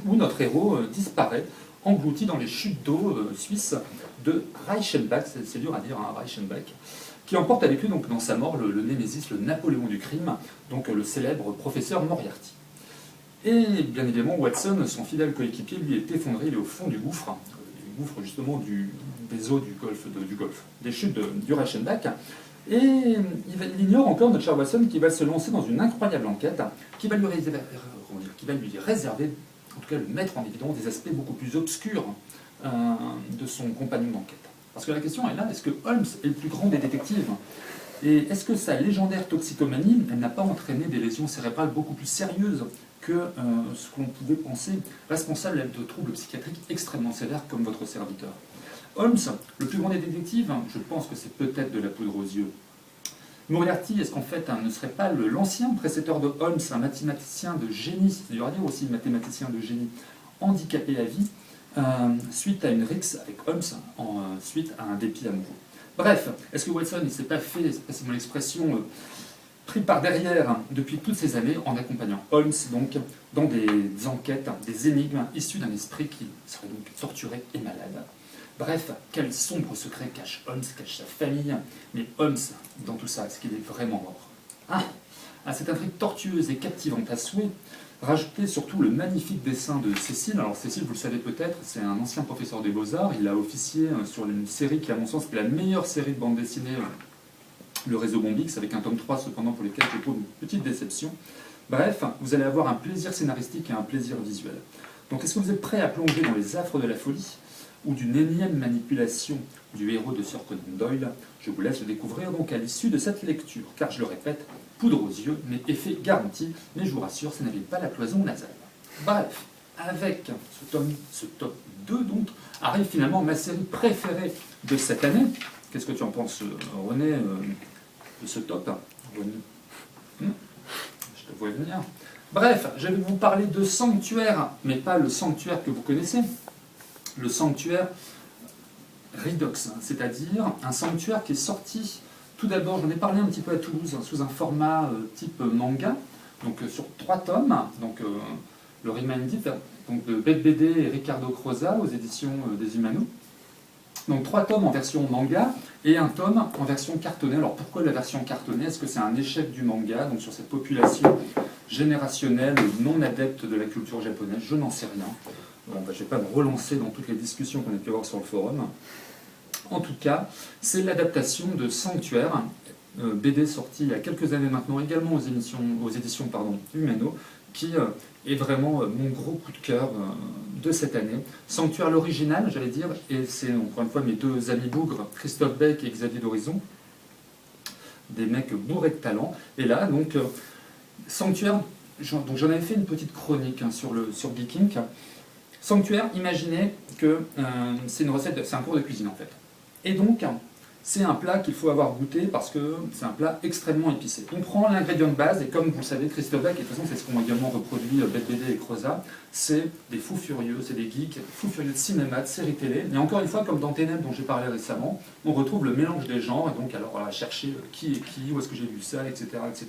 où notre héros disparaît, englouti dans les chutes d'eau suisses de Reichenbach, c'est dur à dire, Reichenbach, qui emporte avec lui donc, dans sa mort le Némésis, le Napoléon du crime, donc le célèbre professeur Moriarty. Et bien évidemment, Watson, son fidèle coéquipier, lui est effondré, il est au fond du gouffre justement des eaux du golfe, des chutes du Reichenbach. Et il ignore encore, notre cher Watson, qu'il va se lancer dans une incroyable enquête qui va lui réserver, en tout cas le mettre en évidence, des aspects beaucoup plus obscurs de son compagnon d'enquête. Parce que la question est là, est-ce que Holmes est le plus grand des détectives? Et est-ce que sa légendaire toxicomanie, elle n'a pas entraîné des lésions cérébrales beaucoup plus sérieuses que ce qu'on pouvait penser, responsable de troubles psychiatriques extrêmement sévères comme votre serviteur? Holmes, le plus grand des détectives, je pense que c'est peut-être de la poudre aux yeux. Moriarty, est-ce qu'en fait ne serait pas l'ancien précepteur de Holmes, un mathématicien de génie, c'est dur à dire aussi, mathématicien de génie, handicapé à vie, suite à une rixe avec Holmes, suite à un dépit amoureux? Bref, est-ce que Watson ne s'est pas fait, c'est mon expression, pris par derrière depuis toutes ces années en accompagnant Holmes donc dans des enquêtes, des énigmes issues d'un esprit qui serait donc torturé et malade? Bref, quel sombre secret cache Holmes, cache sa famille? Mais Holmes, dans tout ça, est-ce qu'il est vraiment mort? À cette intrigue tortueuse et captivante à souhait, rajoutez surtout le magnifique dessin de Cécile. Alors Cécile, vous le savez peut-être, c'est un ancien professeur des Beaux-Arts. Il a officié sur une série qui, à mon sens, est la meilleure série de bande dessinée, le réseau Bombix, avec un tome 3 cependant pour lequel je trouve une petite déception. Bref, vous allez avoir un plaisir scénaristique et un plaisir visuel. Donc est-ce que vous êtes prêt à plonger dans les affres de la folie ou d'une énième manipulation du héros de Sir Conan Doyle? Je vous laisse le découvrir donc à l'issue de cette lecture, car je le répète, poudre aux yeux, mais effet garanti, mais je vous rassure, ça n'avait pas la cloison nasale. Bref, avec ce top 2 donc, arrive finalement ma série préférée de cette année. Qu'est-ce que tu en penses, René, de ce top? René, je te vois venir. Bref, je vais vous parler de Sanctuaire, mais pas le Sanctuaire que vous connaissez, le Sanctuaire Redux, c'est-à-dire un sanctuaire qui est sorti, tout d'abord, j'en ai parlé un petit peu à Toulouse, sous un format type manga, donc sur 3 tomes, donc le Reminded, donc de Beth BD et Ricardo Croza aux éditions des Humano. Donc 3 tomes en version manga et un tome en version cartonnée. Alors pourquoi la version cartonnée? Est-ce que c'est un échec du manga, donc sur cette population générationnelle non adepte de la culture japonaise? Je n'en sais rien. Bon, je ne vais pas me relancer dans toutes les discussions qu'on a pu avoir sur le forum. En tout cas, c'est l'adaptation de Sanctuaire, BD sorti il y a quelques années maintenant, également aux éditions Humano, qui est vraiment mon gros coup de cœur de cette année. Sanctuaire l'original, j'allais dire, et c'est encore une fois mes 2 amis bougres, Christophe Beck et Xavier d'Horizon, des mecs bourrés de talent. Et là, donc, Sanctuaire, j'en avais fait une petite chronique sur Geeking. Sanctuaire, imaginez que c'est une recette, c'est un cours de cuisine en fait. Et donc, c'est un plat qu'il faut avoir goûté parce que c'est un plat extrêmement épicé. On prend l'ingrédient de base, et comme vous le savez, Christophe Beck, et de toute façon c'est ce qu'ont également reproduit Beth BD et Croza, c'est des fous furieux, c'est des geeks, fous furieux de cinéma, de séries télé. Et encore une fois, comme dans Ténèbres dont j'ai parlé récemment, on retrouve le mélange des genres, et donc alors à chercher qui est qui, où est-ce que j'ai vu ça, etc., etc.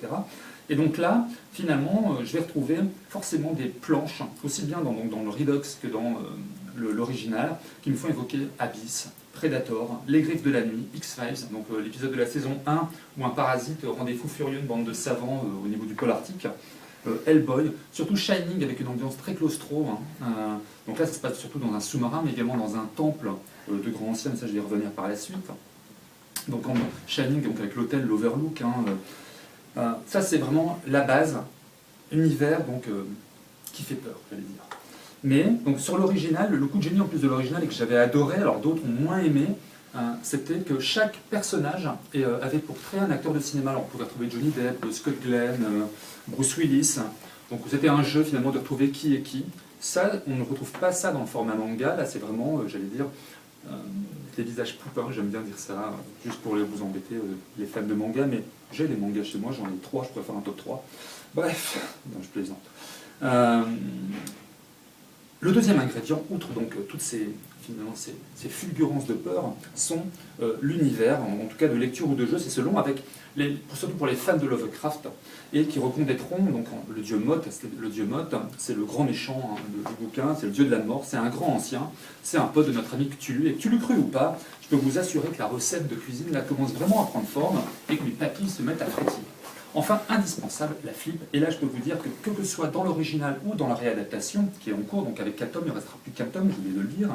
Et donc là, finalement, je vais retrouver forcément des planches, aussi bien dans le Redux que dans l'original, qui me font évoquer Abyss, Predator, Les Griffes de la Nuit, X-Files, donc l'épisode de la saison 1 où un parasite rend des fous furieux une bande de savants au niveau du pôle arctique, Hellboy, surtout Shining avec une ambiance très claustro. Donc là, ça se passe surtout dans un sous-marin, mais également dans un temple de grands anciens, mais ça je vais y revenir par la suite. Donc en Shining, donc avec l'hôtel, l'Overlook, ça c'est vraiment la base, univers donc, qui fait peur, j'allais dire. Mais donc sur l'original, le coup de génie en plus de l'original et que j'avais adoré, alors d'autres ont moins aimé, c'était que chaque personnage avait pour trait un acteur de cinéma. Alors on pouvait retrouver Johnny Depp, Scott Glenn, Bruce Willis. Donc c'était un jeu finalement de retrouver qui est qui. Ça, on ne retrouve pas ça dans le format manga. Là c'est vraiment, j'allais dire, des visages poupins, j'aime bien dire ça, juste pour vous embêter, les fans de manga, mais j'ai les mangas chez moi, j'en ai 3, je pourrais faire un top 3. Bref, non, je plaisante. Le deuxième ingrédient, outre donc toutes ces fulgurances de peur, sont l'univers, en tout cas de lecture ou de jeu, c'est selon, avec surtout pour les fans de Lovecraft, et qui reconnaîtront donc le dieu Moth, c'est le grand méchant du bouquin, c'est le dieu de la mort, c'est un grand ancien, c'est un pote de notre ami Cthulhu, et Cthulhu cru ou pas, je peux vous assurer que la recette de cuisine là commence vraiment à prendre forme, et que mes papilles se mettent à frétiller. Enfin, indispensable, la flip. Et là, je peux vous dire que ce soit dans l'original ou dans la réadaptation, qui est en cours, donc avec 4 tomes, il ne restera plus qu'un tome, je voulais le dire,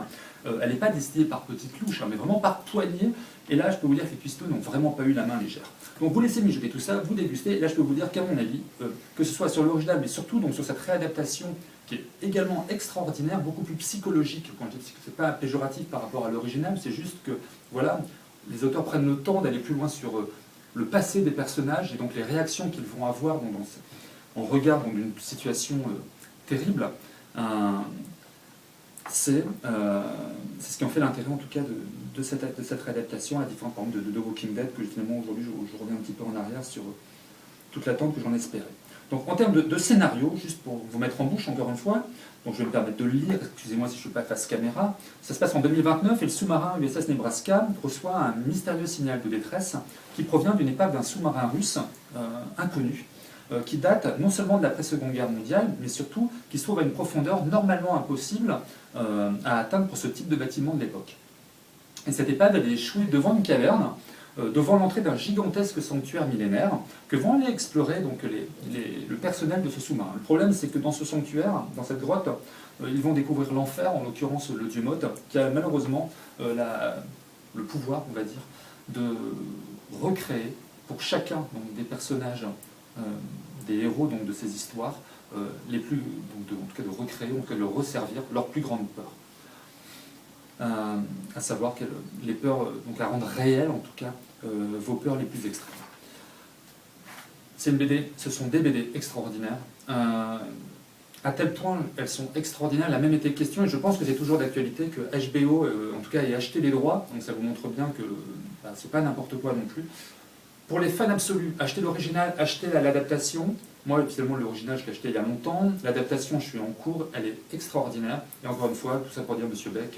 elle n'est pas destinée par petites louches, mais vraiment par poignées. Et là, je peux vous dire que les cuistots n'ont vraiment pas eu la main légère. Donc vous laissez mijoter tout ça, vous dégustez, et là je peux vous dire qu'à mon avis, que ce soit sur l'original, mais surtout donc, sur cette réadaptation, qui est également extraordinaire, beaucoup plus psychologique, quand je dis que ce n'est pas péjoratif par rapport à l'original, c'est juste que, voilà, les auteurs prennent le temps d'aller plus loin sur le passé des personnages, et donc les réactions qu'ils vont avoir en regard d'une situation terrible. C'est ce qui en fait l'intérêt en tout cas de cette réadaptation, à la différence par exemple de Walking Dead, que finalement aujourd'hui je reviens un petit peu en arrière sur toute l'attente que j'en espérais. Donc en termes de scénario, juste pour vous mettre en bouche encore une fois, donc je vais me permettre de le lire, excusez-moi si je ne suis pas face caméra, ça se passe en 2029 et le sous-marin USS Nebraska reçoit un mystérieux signal de détresse qui provient d'une épave d'un sous-marin russe inconnu, qui date non seulement de l'après-seconde guerre mondiale, mais surtout qui se trouve à une profondeur normalement impossible à atteindre pour ce type de bâtiment de l'époque. Et cette épave, elle est échouée devant une caverne, devant l'entrée d'un gigantesque sanctuaire millénaire, que vont aller explorer donc, le personnel de ce sous-marin. Le problème, c'est que dans ce sanctuaire, dans cette grotte, ils vont découvrir l'enfer, en l'occurrence le dieu Mot, qui a malheureusement le pouvoir, on va dire, de recréer pour chacun donc, des personnages, des héros donc, de ces histoires, les plus, donc, en tout cas de recréer, en tout cas de leur resservir leur plus grande peur. À savoir que les peurs, donc à rendre réelles en tout cas, vos peurs les plus extrêmes. C'est une BD, ce sont des BD extraordinaires. À tel point, elles sont extraordinaires. Il a même été question, et je pense que c'est toujours d'actualité, que HBO, en tout cas, ait acheté les droits. Donc ça vous montre bien que c'est pas n'importe quoi non plus. Pour les fans absolus, achetez l'original, achetez l'adaptation. Moi, finalement, l'original, je l'ai acheté il y a longtemps. L'adaptation, je suis en cours, elle est extraordinaire. Et encore une fois, tout ça pour dire, Monsieur Beck,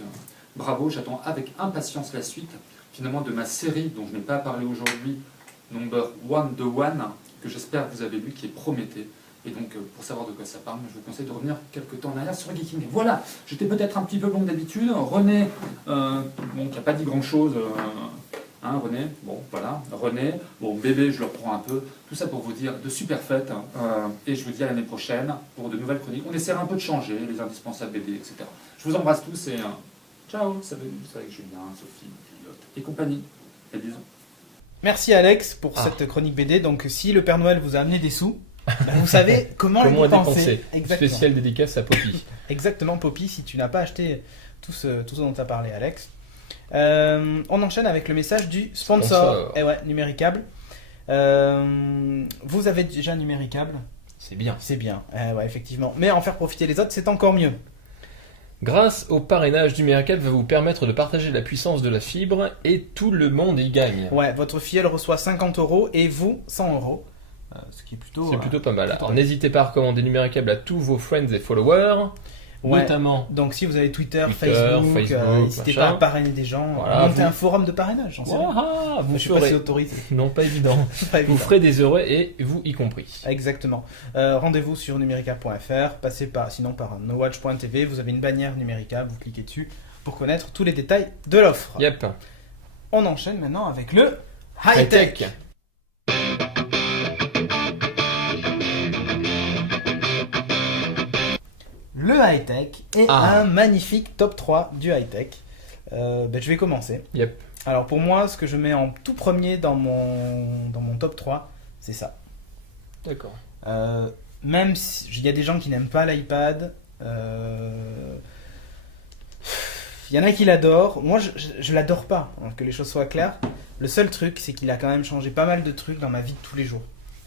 bravo, j'attends avec impatience la suite, finalement, de ma série dont je n'ai pas parlé aujourd'hui, Number One de One, que j'espère que vous avez lu, qui est Prométhée. Et donc, pour savoir de quoi ça parle, je vous conseille de revenir quelques temps en arrière sur Geeking. Voilà, j'étais peut-être un petit peu long d'habitude. René, qui n'a pas dit grand-chose, hein, René, bon, voilà, René, bon, bébé, je le reprends un peu. Tout ça pour vous dire de super fêtes. Et je vous dis à l'année prochaine pour de nouvelles chroniques. On essaiera un peu de changer, les indispensables BD, etc. Je vous embrasse tous et ciao, salut, c'est avec Julien, Sophie, Elliot et compagnie. Et bisous. Merci Alex pour cette chronique BD. Donc si le Père Noël vous a amené des sous, vous savez comment les dépenser. Exactement. Spécial dédicace à Poppy. Exactement, Poppy, si tu n'as pas acheté tout ce dont tu as parlé, Alex. On enchaîne avec le message du sponsor. Et ouais, Numéricable. Vous avez déjà Numéricable. C'est bien. C'est bien, ouais, effectivement. Mais en faire profiter les autres, c'est encore mieux. Grâce au parrainage, Numéricable va vous permettre de partager la puissance de la fibre et tout le monde y gagne. Ouais, votre filleule reçoit 50 € et vous 100 €. Ce qui est plutôt... C'est plutôt pas mal. Alors n'hésitez pas à recommander Numéricable à tous vos friends et followers. Ouais. Notamment. Donc si vous avez Twitter, Facebook, n'hésitez pas à parrainer des gens. Voilà, montez un forum de parrainage, j'en sais rien. Vous je sais pas si autorisé. Non, pas évident. Pas évident. Vous ferez des heureux et vous y compris. Exactement. Rendez-vous sur numéricable.fr, passez sinon par nowatch.tv, vous avez une bannière Numéricable, vous cliquez dessus pour connaître tous les détails de l'offre. Yep. On enchaîne maintenant avec le high-tech. Le high-tech est un magnifique top 3 du high-tech. Je vais commencer. Yep. Alors pour moi, ce que je mets en tout premier dans mon top 3, c'est ça. D'accord. Même s'il y a des gens qui n'aiment pas l'iPad, il y en a qui l'adorent. Moi, je l'adore pas, hein, que les choses soient claires. Le seul truc, c'est qu'il a quand même changé pas mal de trucs dans ma vie de tous les jours.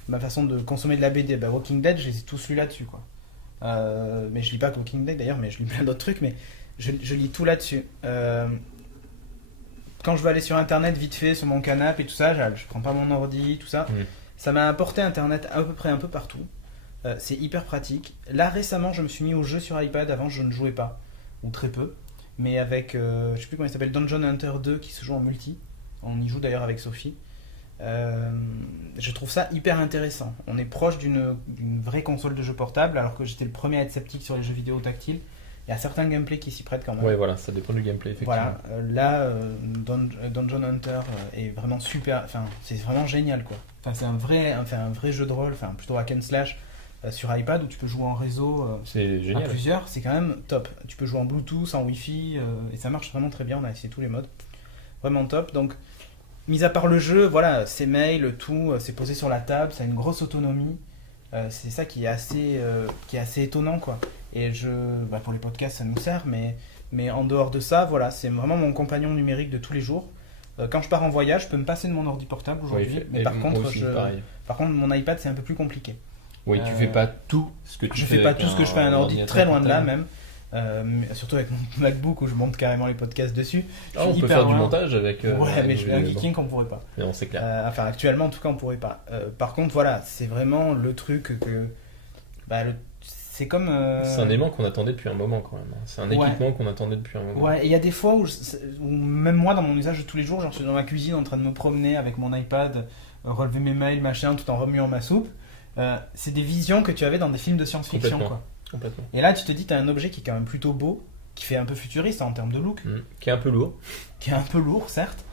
Ma façon de consommer de la BD. Walking Dead, je les ai tous lus là-dessus, quoi. Mais je lis pas Walking Dead d'ailleurs, mais je lis plein d'autres trucs, mais je lis tout là-dessus. Quand je veux aller sur internet vite fait sur mon canapé et tout ça, je prends pas mon ordi, tout ça. Ça m'a apporté internet à peu près un peu partout. C'est hyper pratique. Là récemment, je me suis mis au jeu sur iPad. Avant, je ne jouais pas, ou très peu. Mais avec, je sais plus comment il s'appelle, Dungeon Hunter 2 qui se joue en multi. On y joue d'ailleurs avec Sophie. Je trouve ça hyper intéressant. On est proche d'une vraie console de jeu portable, alors que j'étais le premier à être sceptique sur les jeux vidéo tactiles. Il y a certains gameplays qui s'y prêtent quand même. Ouais, voilà, ça dépend du gameplay, effectivement. Voilà, Dungeon Hunter est vraiment super, enfin c'est vraiment génial quoi. Enfin c'est un vrai jeu de rôle, enfin plutôt hack and slash sur iPad où tu peux jouer en réseau C'est à génial. plusieurs, c'est quand même top. Tu peux jouer en Bluetooth, en Wi-Fi et ça marche vraiment très bien. On a essayé tous les modes, vraiment top. Donc mis à part le jeu, voilà, c'est mail, tout, c'est posé sur la table, ça a une grosse autonomie. C'est ça qui est assez étonnant quoi. Et pour les podcasts ça nous sert, mais en dehors de ça, voilà, c'est vraiment mon compagnon numérique de tous les jours. Quand je pars en voyage, je peux me passer de mon ordi portable aujourd'hui, Oui, mais et par moi contre, aussi, pareil. mon iPad c'est un peu plus compliqué. Oui, tu fais pas tout ce que tu Je fais fais pas avec tout ce que je fais à un ordi, ordinateur très loin de là portable. même. Surtout avec mon MacBook où je monte carrément les podcasts dessus. Je Ah, suis on peut hyper faire du loin. montage avec. Ouais, mais avec je fais un bon. geeking qu'on pourrait pas. Non, c'est clair. Enfin, actuellement, en tout cas, on pourrait pas. Par contre, voilà, c'est vraiment le truc que. C'est comme. C'est un élément qu'on attendait depuis un moment quand même. C'est un Ouais. équipement qu'on attendait depuis un moment. Ouais, et il y a des fois où même moi, dans mon usage de tous les jours, genre, je suis dans ma cuisine en train de me promener avec mon iPad, relever mes mails, machin, tout en remuant ma soupe. C'est des visions que tu avais dans des films de science-fiction, Complètement. quoi. Complètement. Et là, tu te dis, t'as un objet qui est quand même plutôt beau, qui fait un peu futuriste en termes de look, Qui est un peu lourd. qui est un peu lourd, certes,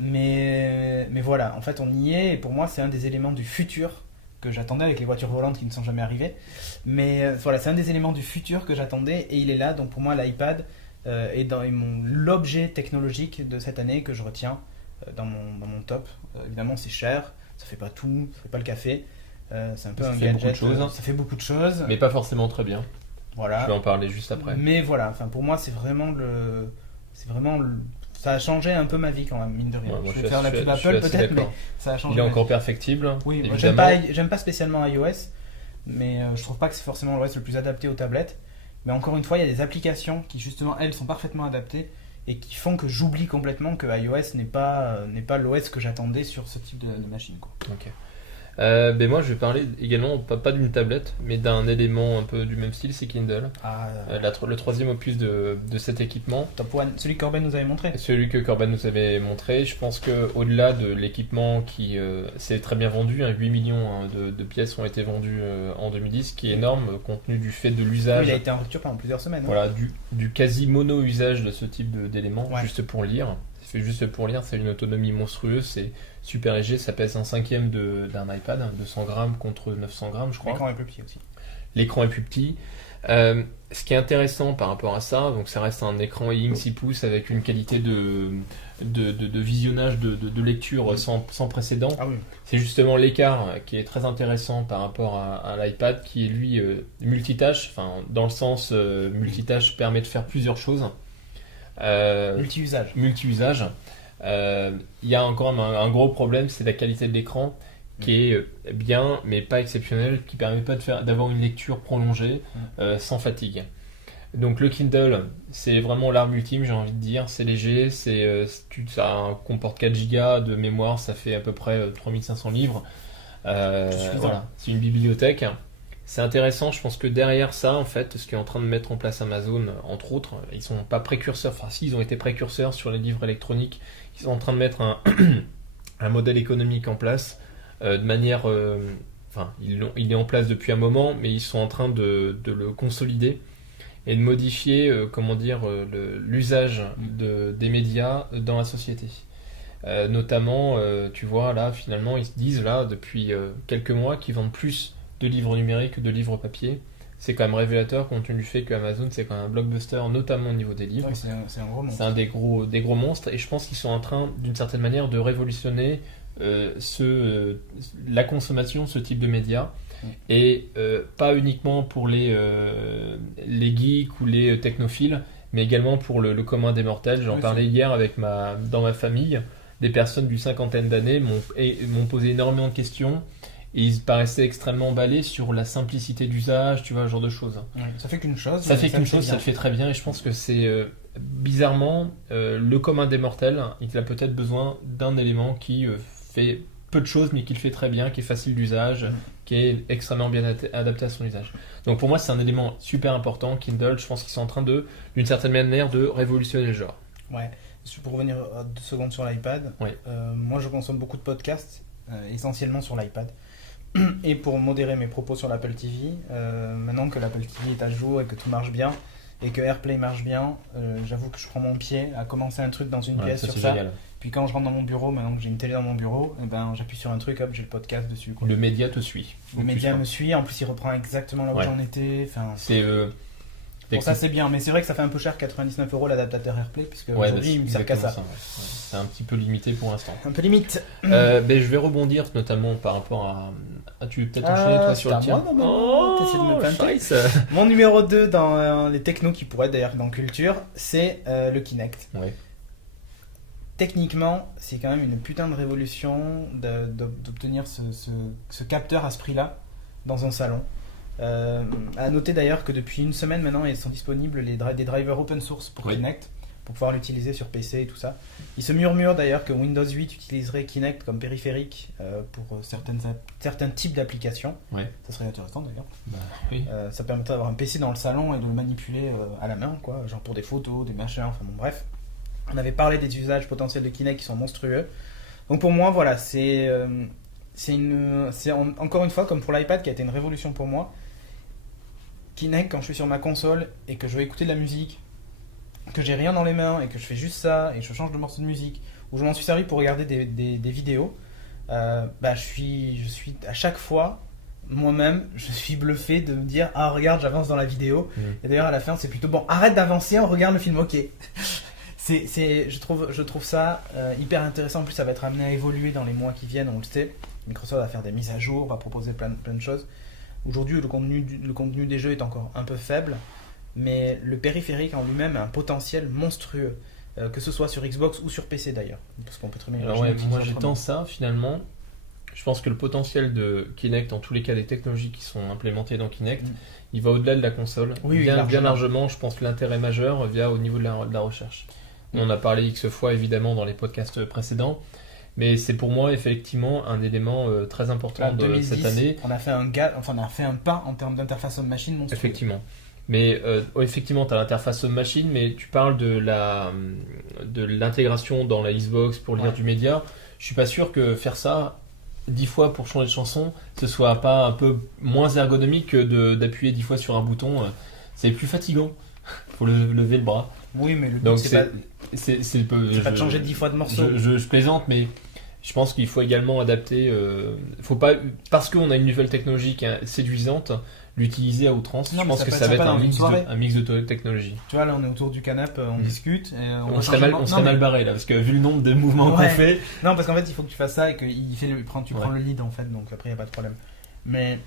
mais voilà, en fait, on y est, et pour moi, c'est un des éléments du futur que j'attendais avec les voitures volantes qui ne sont jamais arrivées. Mais voilà, c'est un des éléments du futur que j'attendais, et il est là, donc pour moi, l'iPad est l'objet technologique de cette année que je retiens dans mon top. Évidemment, c'est cher, ça fait pas tout, ça fait pas le café. C'est un peu Ça un fait beaucoup de gadget, choses. ça fait beaucoup de choses. Mais pas forcément très bien. Voilà. Je vais en parler juste après. Mais voilà, enfin pour moi c'est vraiment ça a changé un peu ma vie quand même, mine de rien. Ouais, moi, je vais faire la pub Apple peut-être, mais ça a changé. Il est ma encore vie. perfectible. Oui, moi, évidemment. j'aime pas spécialement iOS, mais je trouve pas que c'est forcément l'OS le plus adapté aux tablettes. Mais encore une fois, il y a des applications qui justement elles sont parfaitement adaptées et qui font que j'oublie complètement que iOS n'est pas l'OS que j'attendais sur ce type de machine, quoi. Ok. Ben moi je vais parler également pas d'une tablette mais d'un élément un peu du même style, c'est Kindle. Le troisième opus de cet équipement, Top One, celui que Corben nous avait montré. celui que Corben nous avait montré. Je pense que au-delà de l'équipement qui s'est très bien vendu, 8 millions de pièces ont été vendues en 2010, ce qui est énorme compte tenu du fait de l'usage, Il a été en rupture pendant plusieurs semaines. voilà, du quasi mono-usage de ce type d'éléments, Ouais. juste pour lire. Juste pour lire, c'est une autonomie monstrueuse, c'est super léger, ça pèse un cinquième d'un iPad, 200 grammes contre 900 grammes je crois. L'écran est plus petit aussi. L'écran est plus petit. Ce qui est intéressant par rapport à ça, donc ça reste un écran e-ink 6 pouces avec une qualité de visionnage, de lecture sans précédent. Ah oui. C'est justement l'écart qui est très intéressant par rapport à l'iPad qui est lui multitâche, enfin dans le sens multitâche permet de faire plusieurs choses. Multi-usage. Multi-usage. Il y a encore un gros problème, c'est la qualité de l'écran qui est bien mais pas exceptionnelle, qui permet pas d'avoir une lecture prolongée sans fatigue. Donc le Kindle, c'est vraiment l'arme ultime, j'ai envie de dire. C'est léger, ça comporte 4 Go de mémoire, ça fait à peu près 3500 livres. Voilà, c'est une bibliothèque. C'est intéressant, je pense que derrière ça, en fait, ce qu'est en train de mettre en place Amazon, entre autres, ils sont pas précurseurs, enfin si, ils ont été précurseurs sur les livres électroniques, ils sont en train de mettre un modèle économique en place, de manière... Enfin, il est en place depuis un moment, mais ils sont en train de le consolider et de modifier, l'usage des médias dans la société. Notamment, tu vois, là, finalement, ils se disent, là, depuis quelques mois, qu'ils vendent plus de livres numériques que de livres papier. C'est quand même révélateur compte tenu du fait que Amazon c'est quand même un blockbuster, notamment au niveau des livres. Ouais, c'est un gros monstre. C'est un des gros monstres et je pense qu'ils sont en train d'une certaine manière de révolutionner la consommation de ce type de médias et pas uniquement pour les geeks ou les technophiles mais également pour le commun des mortels. J'en parlais hier dans ma famille, des personnes d'une cinquantaine d'années m'ont posé énormément de questions. Et ils paraissaient extrêmement emballés sur la simplicité d'usage, tu vois, ce genre de choses. Ouais, ça fait qu'une chose. Ça fait qu'une chose, bien. ça le fait très bien. Et je pense que c'est bizarrement le commun des mortels. Il a peut-être besoin d'un élément qui fait peu de choses, mais qui le fait très bien, qui est facile d'usage, qui est extrêmement bien adapté à son usage. Donc pour moi, c'est un élément super important. Kindle, je pense qu'ils sont en train d'une certaine manière, de révolutionner le genre. Ouais. Pour revenir 2 secondes sur l'iPad, Ouais. Moi je consomme beaucoup de podcasts, essentiellement sur l'iPad. Et pour modérer mes propos sur l'Apple TV, maintenant que l'Apple TV est à jour et que tout marche bien, et que AirPlay marche bien, j'avoue que je prends mon pied à commencer un truc dans une Ouais, pièce ça sur c'est ça. génial. Puis quand je rentre dans mon bureau, maintenant que j'ai une télé dans mon bureau, eh ben, j'appuie sur un truc, hop, j'ai le podcast dessus. Quoi. Le média te suit. Le média me suit, en plus il reprend exactement là où Ouais. j'en étais. Enfin, C'est pour ça c'est bien, mais c'est vrai que ça fait un peu cher, 99€ l'adaptateur AirPlay, puisque ouais, aujourd'hui il me sert qu'à ça. exactement ça, ouais. C'est un petit peu limité pour l'instant. Un peu limite. Ben, je vais rebondir notamment par rapport à. Ah, tu veux peut-être enchaîner toi sur c'est le à tien. moi, normalement. T'essaies de me planter. Scheisse. Mon numéro 2 dans les technos qui pourraient être d'ailleurs dans Culture, c'est le Kinect. Ouais. Techniquement, c'est quand même une putain de révolution d'obtenir ce capteur à ce prix-là dans un salon. À noter d'ailleurs que depuis une semaine maintenant, ils sont disponibles des drivers open source pour Oui. Kinect, pour pouvoir l'utiliser sur PC et tout ça. Il se murmure d'ailleurs que Windows 8 utiliserait Kinect comme périphérique pour certains types d'applications. Ouais. Ça serait intéressant d'ailleurs. Bah, oui. Ça permettrait d'avoir un PC dans le salon et de le manipuler à la main, quoi, genre pour des photos, des machins, enfin bon, bref. On avait parlé des usages potentiels de Kinect qui sont monstrueux. Donc pour moi, voilà, encore une fois, comme pour l'iPad qui a été une révolution pour moi, Kinect, quand je suis sur ma console et que je veux écouter de la musique, que j'ai rien dans les mains et que je fais juste ça et je change de morceau de musique, ou je m'en suis servi pour regarder des vidéos, je suis à chaque fois, moi-même, je suis bluffé de me dire « Ah, regarde, j'avance dans la vidéo. » Et d'ailleurs, à la fin, c'est plutôt « Bon, arrête d'avancer, on regarde le film, ok. » Je trouve ça hyper intéressant. En plus, ça va être amené à évoluer dans les mois qui viennent, on le sait. Microsoft va faire des mises à jour, va proposer plein de choses. Aujourd'hui, le contenu des jeux est encore un peu faible, mais le périphérique en lui-même a un potentiel monstrueux, que ce soit sur Xbox ou sur PC d'ailleurs. Parce qu'on peut très bien Alors imaginer ouais, utiliser moi autrement. j'étends ça finalement. Je pense que le potentiel de Kinect, en tous les cas des technologies qui sont implémentées dans Kinect, il va au-delà de la console. Oui, bien largement. largement, je pense que l'intérêt majeur vient au niveau de la recherche. On a parlé X fois évidemment dans les podcasts précédents, mais c'est pour moi effectivement un élément très important En de 2010, cette année. on a fait un pas en termes d'interface homme-machine monstrueux. Effectivement. Mais effectivement, tu as l'interface homme-machine, mais tu parles de l'intégration dans la Xbox pour lire Ouais. du média. Je suis pas sûr que faire ça 10 fois pour changer de chanson, ce soit pas un peu moins ergonomique que d'appuyer 10 fois sur un bouton. C'est plus fatigant. Faut lever le bras. Oui, mais le but, Donc c'est pas c'est peu. pas de changer 10 fois de morceau. Je plaisante, mais je pense qu'il faut également adapter. Faut pas, parce qu'on a une nouvelle technologie qui est séduisante, l'utiliser à outrance. Non, je mais pense ça que peut ça être va être sympa un dans une mix, soirée. un mix de technologies. Tu vois, là, on est autour du canapé, on discute. Et On serait mal barré là, parce que vu le nombre de mouvements qu'on Ouais. fait. Non, parce qu'en fait, il faut que tu fasses ça et que tu prends Ouais. le lead en fait, donc après, il n'y a pas de problème. Mais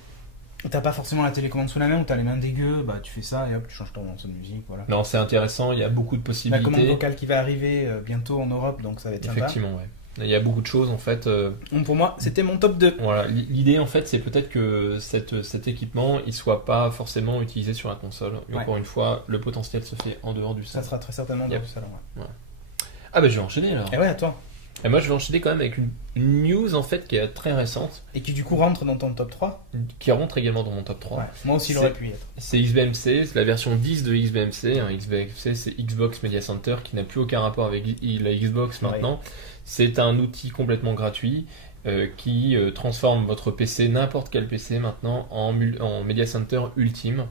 t'as pas forcément la télécommande sous la main ou t'as les mains dégueu, bah tu fais ça et hop, tu changes ton morceau de musique, voilà. Non, c'est intéressant, il y a beaucoup de La possibilités. commande vocale qui va arriver bientôt en Europe, donc ça va être sympa. Effectivement, ouais. Il y a beaucoup de choses en fait. Donc pour moi, c'était mon top 2. Voilà, l'idée en fait, c'est peut-être que cet équipement, il soit pas forcément utilisé sur la console. Et Ouais. encore une fois, le potentiel se fait en dehors du Ça salon. sera très certainement dans Yep. le salon. Ouais. Ah bah je vais enchaîner alors. Et ouais, à toi. Et moi je vais enchaîner quand même avec une news en fait qui est très récente, Et qui du coup rentre dans ton top 3. qui rentre également dans mon top 3. Ouais. Moi aussi, il aurait pu y être. C'est XBMC, c'est la version 10 de XBMC. XBMC, c'est Xbox Media Center qui n'a plus aucun rapport avec la Xbox maintenant. C'est un outil complètement gratuit qui transforme votre PC, n'importe quel PC maintenant, en Media Center ultime.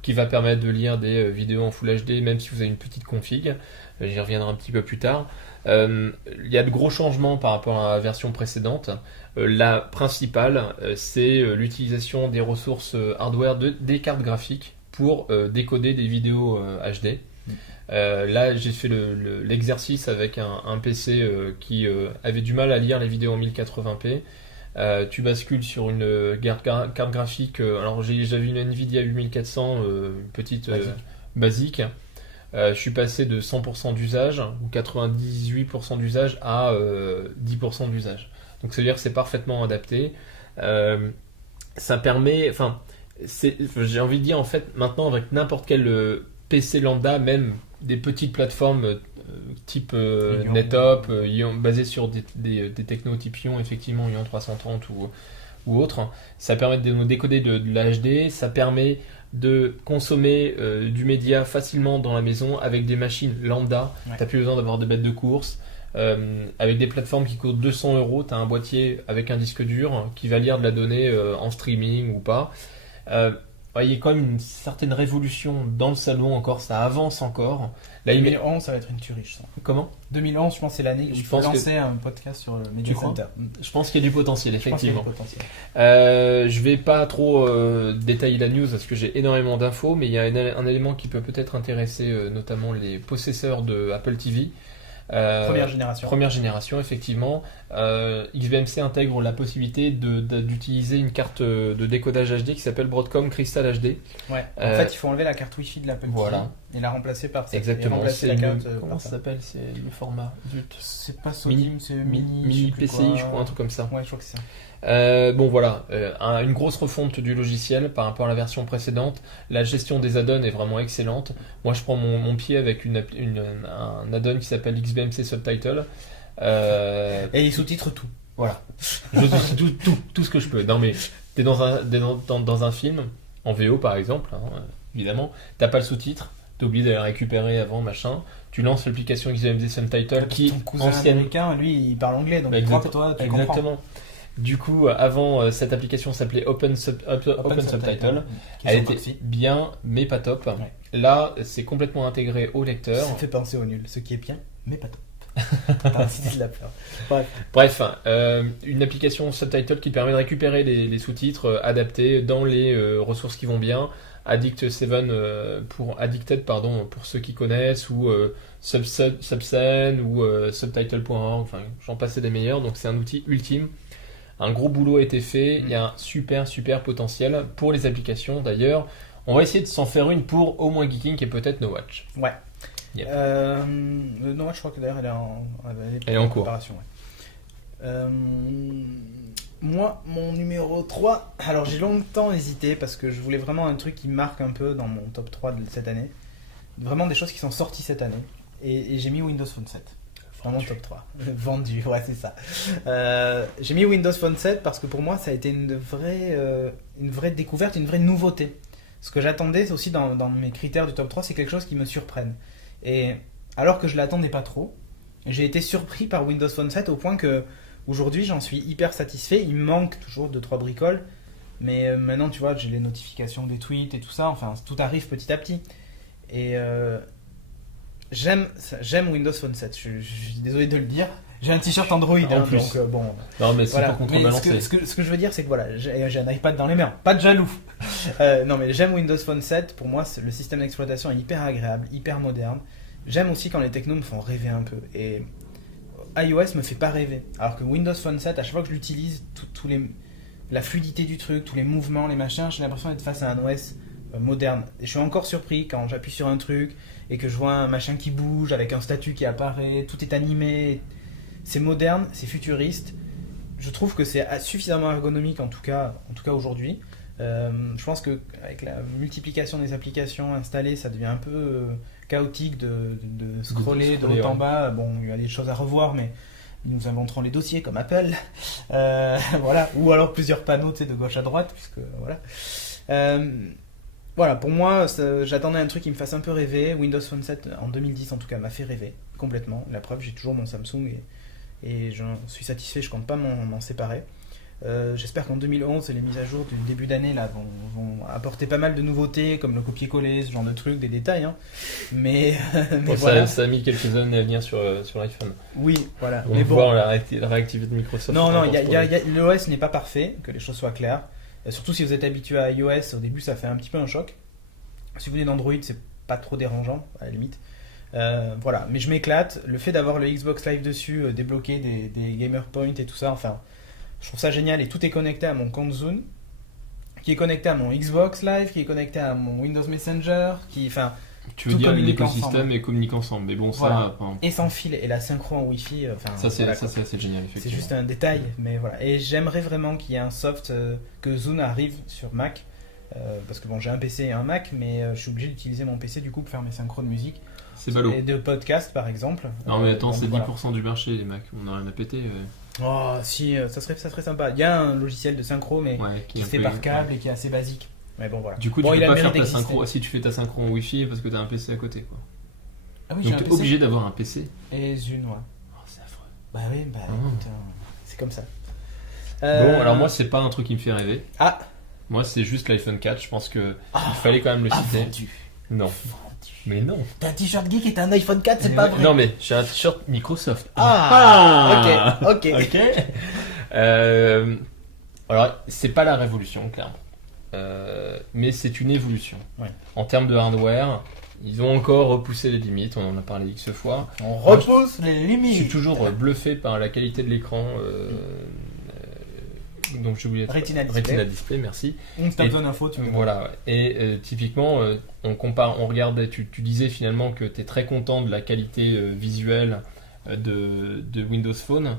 Qui va permettre de lire des vidéos en Full HD, même si vous avez une petite config. J'y reviendrai un petit peu plus tard. Il y a de gros changements par rapport à la version précédente. La principale, c'est l'utilisation des ressources hardware des cartes graphiques pour décoder des vidéos HD. Là, j'ai fait l'exercice avec un PC qui avait du mal à lire les vidéos en 1080p. Tu bascules sur une carte graphique. Alors, j'avais une Nvidia 8400, une petite basique. Je suis passé de 100% d'usage ou 98% d'usage à 10% d'usage. Donc, ça veut dire que c'est parfaitement adapté. Ça permet, j'ai envie de dire en fait, maintenant avec n'importe quel PC lambda, même des petites plateformes type NetHop, basées sur des technos type Ion, effectivement Ion 330 ou autre, ça permet de nous décoder de la HD, ça permet de consommer du média facilement dans la maison avec des machines lambda. Ouais. T'as plus besoin d'avoir de bêtes de course. Avec des plateformes qui coûtent 200€, tu as un boîtier avec un disque dur qui va lire de la donnée en streaming ou pas. il y a quand même une certaine révolution dans le salon encore, ça avance encore. Là, 2011, ça va être une tuerie, je sens. Comment ? 2011, je pense que c'est l'année où Je il faut pense que- lancer un podcast sur le Media Tu crois Center. Je pense qu'il y a du potentiel, Je pense qu'il y a effectivement. du potentiel. Je vais pas trop détailler la news parce que j'ai énormément d'infos, mais il y a un élément qui peut peut-être intéresser notamment les possesseurs de Apple TV. Première génération. Première génération, effectivement. XBMC intègre la possibilité d'utiliser une carte de décodage HD qui s'appelle Broadcom Crystal HD. Ouais. En Euh, fait, il faut enlever la carte Wi-Fi de l'Apple voilà. TV et la remplacer par cette. Et Exactement. remplacer C'est la une- carte comment par ça ça. s'appelle? C'est le format. Zut. C'est pas Sodim, c'est mini. Mini je sais plus PCI, quoi. je crois, un truc comme ça. Ouais, je crois que c'est ça. Bon voilà, une grosse refonte du logiciel par rapport à la version précédente. La gestion des add-ons est vraiment excellente. Moi je prends mon pied avec un add-on qui s'appelle XBMC Subtitle. Et il sous-titre tout. Voilà, je tout ce que je peux. Non mais t'es dans un film, en VO par exemple, hein, évidemment, t'as pas le sous-titre, t'es obligé d'aller le récupérer avant, machin. Tu lances l'application XBMC Subtitle qui Ton cousin ancienne. américain, lui, il parle anglais, donc Exactement. toi, toi, tu comprends. Exactement. Du coup, avant, cette application s'appelait Open Subtitle. Qui Elle sont était toxiques. bien, mais pas top. Ouais. Là, c'est complètement intégré au lecteur. Ça me fait penser au nul, ce qui est bien, mais pas top. T'as incité de la peur. Bref. Bref, une application Subtitle qui permet de récupérer les sous-titres adaptés dans les ressources qui vont bien. Addicted pour ceux qui connaissent, ou Subsen ou Subtitle.org, enfin j'en passais des meilleurs, donc c'est un outil ultime. Un gros boulot a été fait, il y a un super potentiel pour les applications d'ailleurs. On va essayer de s'en faire une pour au moins Geeking et peut-être No Watch. Ouais. Yep. Non, je crois que d'ailleurs Elle est en cours. préparation, ouais. Moi, mon numéro 3, alors j'ai longtemps hésité parce que je voulais vraiment un truc qui marque un peu dans mon top 3 de cette année. Vraiment des choses qui sont sorties cette année. Et j'ai mis Windows Phone 7. Vraiment top 3. Vendu, ouais, c'est ça. J'ai mis Windows Phone 7 parce que pour moi, ça a été une vraie découverte, une vraie nouveauté. Ce que j'attendais aussi dans mes critères du top 3, c'est quelque chose qui me surprenne. Et alors que je l'attendais pas trop, j'ai été surpris par Windows Phone 7 au point que aujourd'hui j'en suis hyper satisfait. Il me manque toujours 2-3 bricoles, mais maintenant tu vois, j'ai les notifications des tweets et tout ça, enfin tout arrive petit à petit. Et j'aime Windows Phone 7, je suis désolé de le dire. J'ai un t-shirt Android, En plus. donc bon. Non mais c'est Voilà. pour Mais contrebalancer. ce que je veux dire, c'est que voilà, j'ai un iPad dans les mains, pas de jaloux. Non, mais j'aime Windows Phone 7. Pour moi, le système d'exploitation est hyper agréable, hyper moderne. J'aime aussi quand les technos me font rêver un peu. Et iOS me fait pas rêver. Alors que Windows Phone 7, à chaque fois que je l'utilise, la fluidité du truc, tous les mouvements, les machins, j'ai l'impression d'être face à un OS moderne. Et je suis encore surpris quand j'appuie sur un truc et que je vois un machin qui bouge avec un statut qui apparaît, tout est animé. C'est moderne, c'est futuriste. Je trouve que c'est suffisamment ergonomique en tout cas aujourd'hui. Je pense qu'avec la multiplication des applications installées, ça devient un peu chaotique de scroller de haut en bas. Bon, il y a des choses à revoir, mais ils nous inventeront les dossiers comme Apple. Voilà. Ou alors plusieurs panneaux, tu sais, de gauche à droite, puisque voilà. Voilà, pour moi, j'attendais un truc qui me fasse un peu rêver. Windows Phone 7 en 2010 en tout cas m'a fait rêver complètement. La preuve, j'ai toujours mon Samsung et j'en suis satisfait, je compte pas m'en séparer. J'espère qu'en 2011, les mises à jour du début d'année là, vont apporter pas mal de nouveautés, comme le copier-coller, ce genre de trucs, des détails. Hein. Mais Bon, voilà. ça a mis quelques années à venir sur l'iPhone. Oui, voilà. On Mais voit bon, la réactivité de Microsoft. non, encore l'OS n'est pas parfait, que les choses soient claires. Surtout si vous êtes habitué à iOS, au début ça fait un petit peu un choc. Si vous venez d'Android, c'est pas trop dérangeant, à la limite. Voilà, mais je m'éclate. Le fait d'avoir le Xbox Live dessus, débloquer des Gamer Points et tout ça, enfin, je trouve ça génial. Et tout est connecté à mon compte Zoom, qui est connecté à mon Xbox Live, qui est connecté à mon Windows Messenger, enfin, Tu veux tout dire communique l'écosystème ensemble. et communique ensemble. Mais bon, Voilà. ça, enfin, et sans fil, et la synchro en Wi-Fi. Enfin, ça c'est voilà, quoi. assez génial, effectivement. C'est juste un détail, mais voilà. Et j'aimerais vraiment qu'il y ait un soft que Zune arrive sur Mac. Parce que bon, j'ai un PC et un Mac, mais je suis obligé d'utiliser mon PC du coup pour faire mes synchros de musique. C'est ballot. Et de podcast par exemple. Non mais attends, Donc, c'est 10% voilà. du marché les Mac. On a rien à péter. Oh, si, ça serait sympa. Il y a un logiciel de synchro, mais Ouais, qui est se un fait peu- par câble et qui est assez basique. Mais bon, voilà. Du coup, Bon, tu il peux a le pas faire mérite ta d'exister. synchro si tu fais ta synchro en Wi-Fi parce que t'as un PC à côté, quoi. Ah oui, j'ai Donc un t'es PC. obligé d'avoir un PC. Et Zune, ouais. Oh, c'est affreux. Bah oui, bah Ah. écoute, c'est comme ça. Bon, alors moi, c'est pas un truc qui me fait rêver. Ah, Moi, c'est juste l'iPhone 4. Je pense que il fallait quand même le citer. Vendu. Non. Mais non. T'as un t-shirt geek et t'as un iPhone 4, c'est pas vrai. Non, mais j'ai un t-shirt Microsoft. Ok. Ok. Alors, c'est pas la révolution, clairement. Mais c'est une évolution. Ouais. En termes de hardware, ils ont encore repoussé les limites. On en a parlé X fois. On repousse les Je limites. suis toujours bluffé par la qualité de l'écran. Donc j'ai oublié. Retina Display, merci. T'as besoin d'infos, tu me vois. Voilà. Et typiquement, on compare, on regardait. Tu disais finalement que tu es très content de la qualité visuelle de Windows Phone.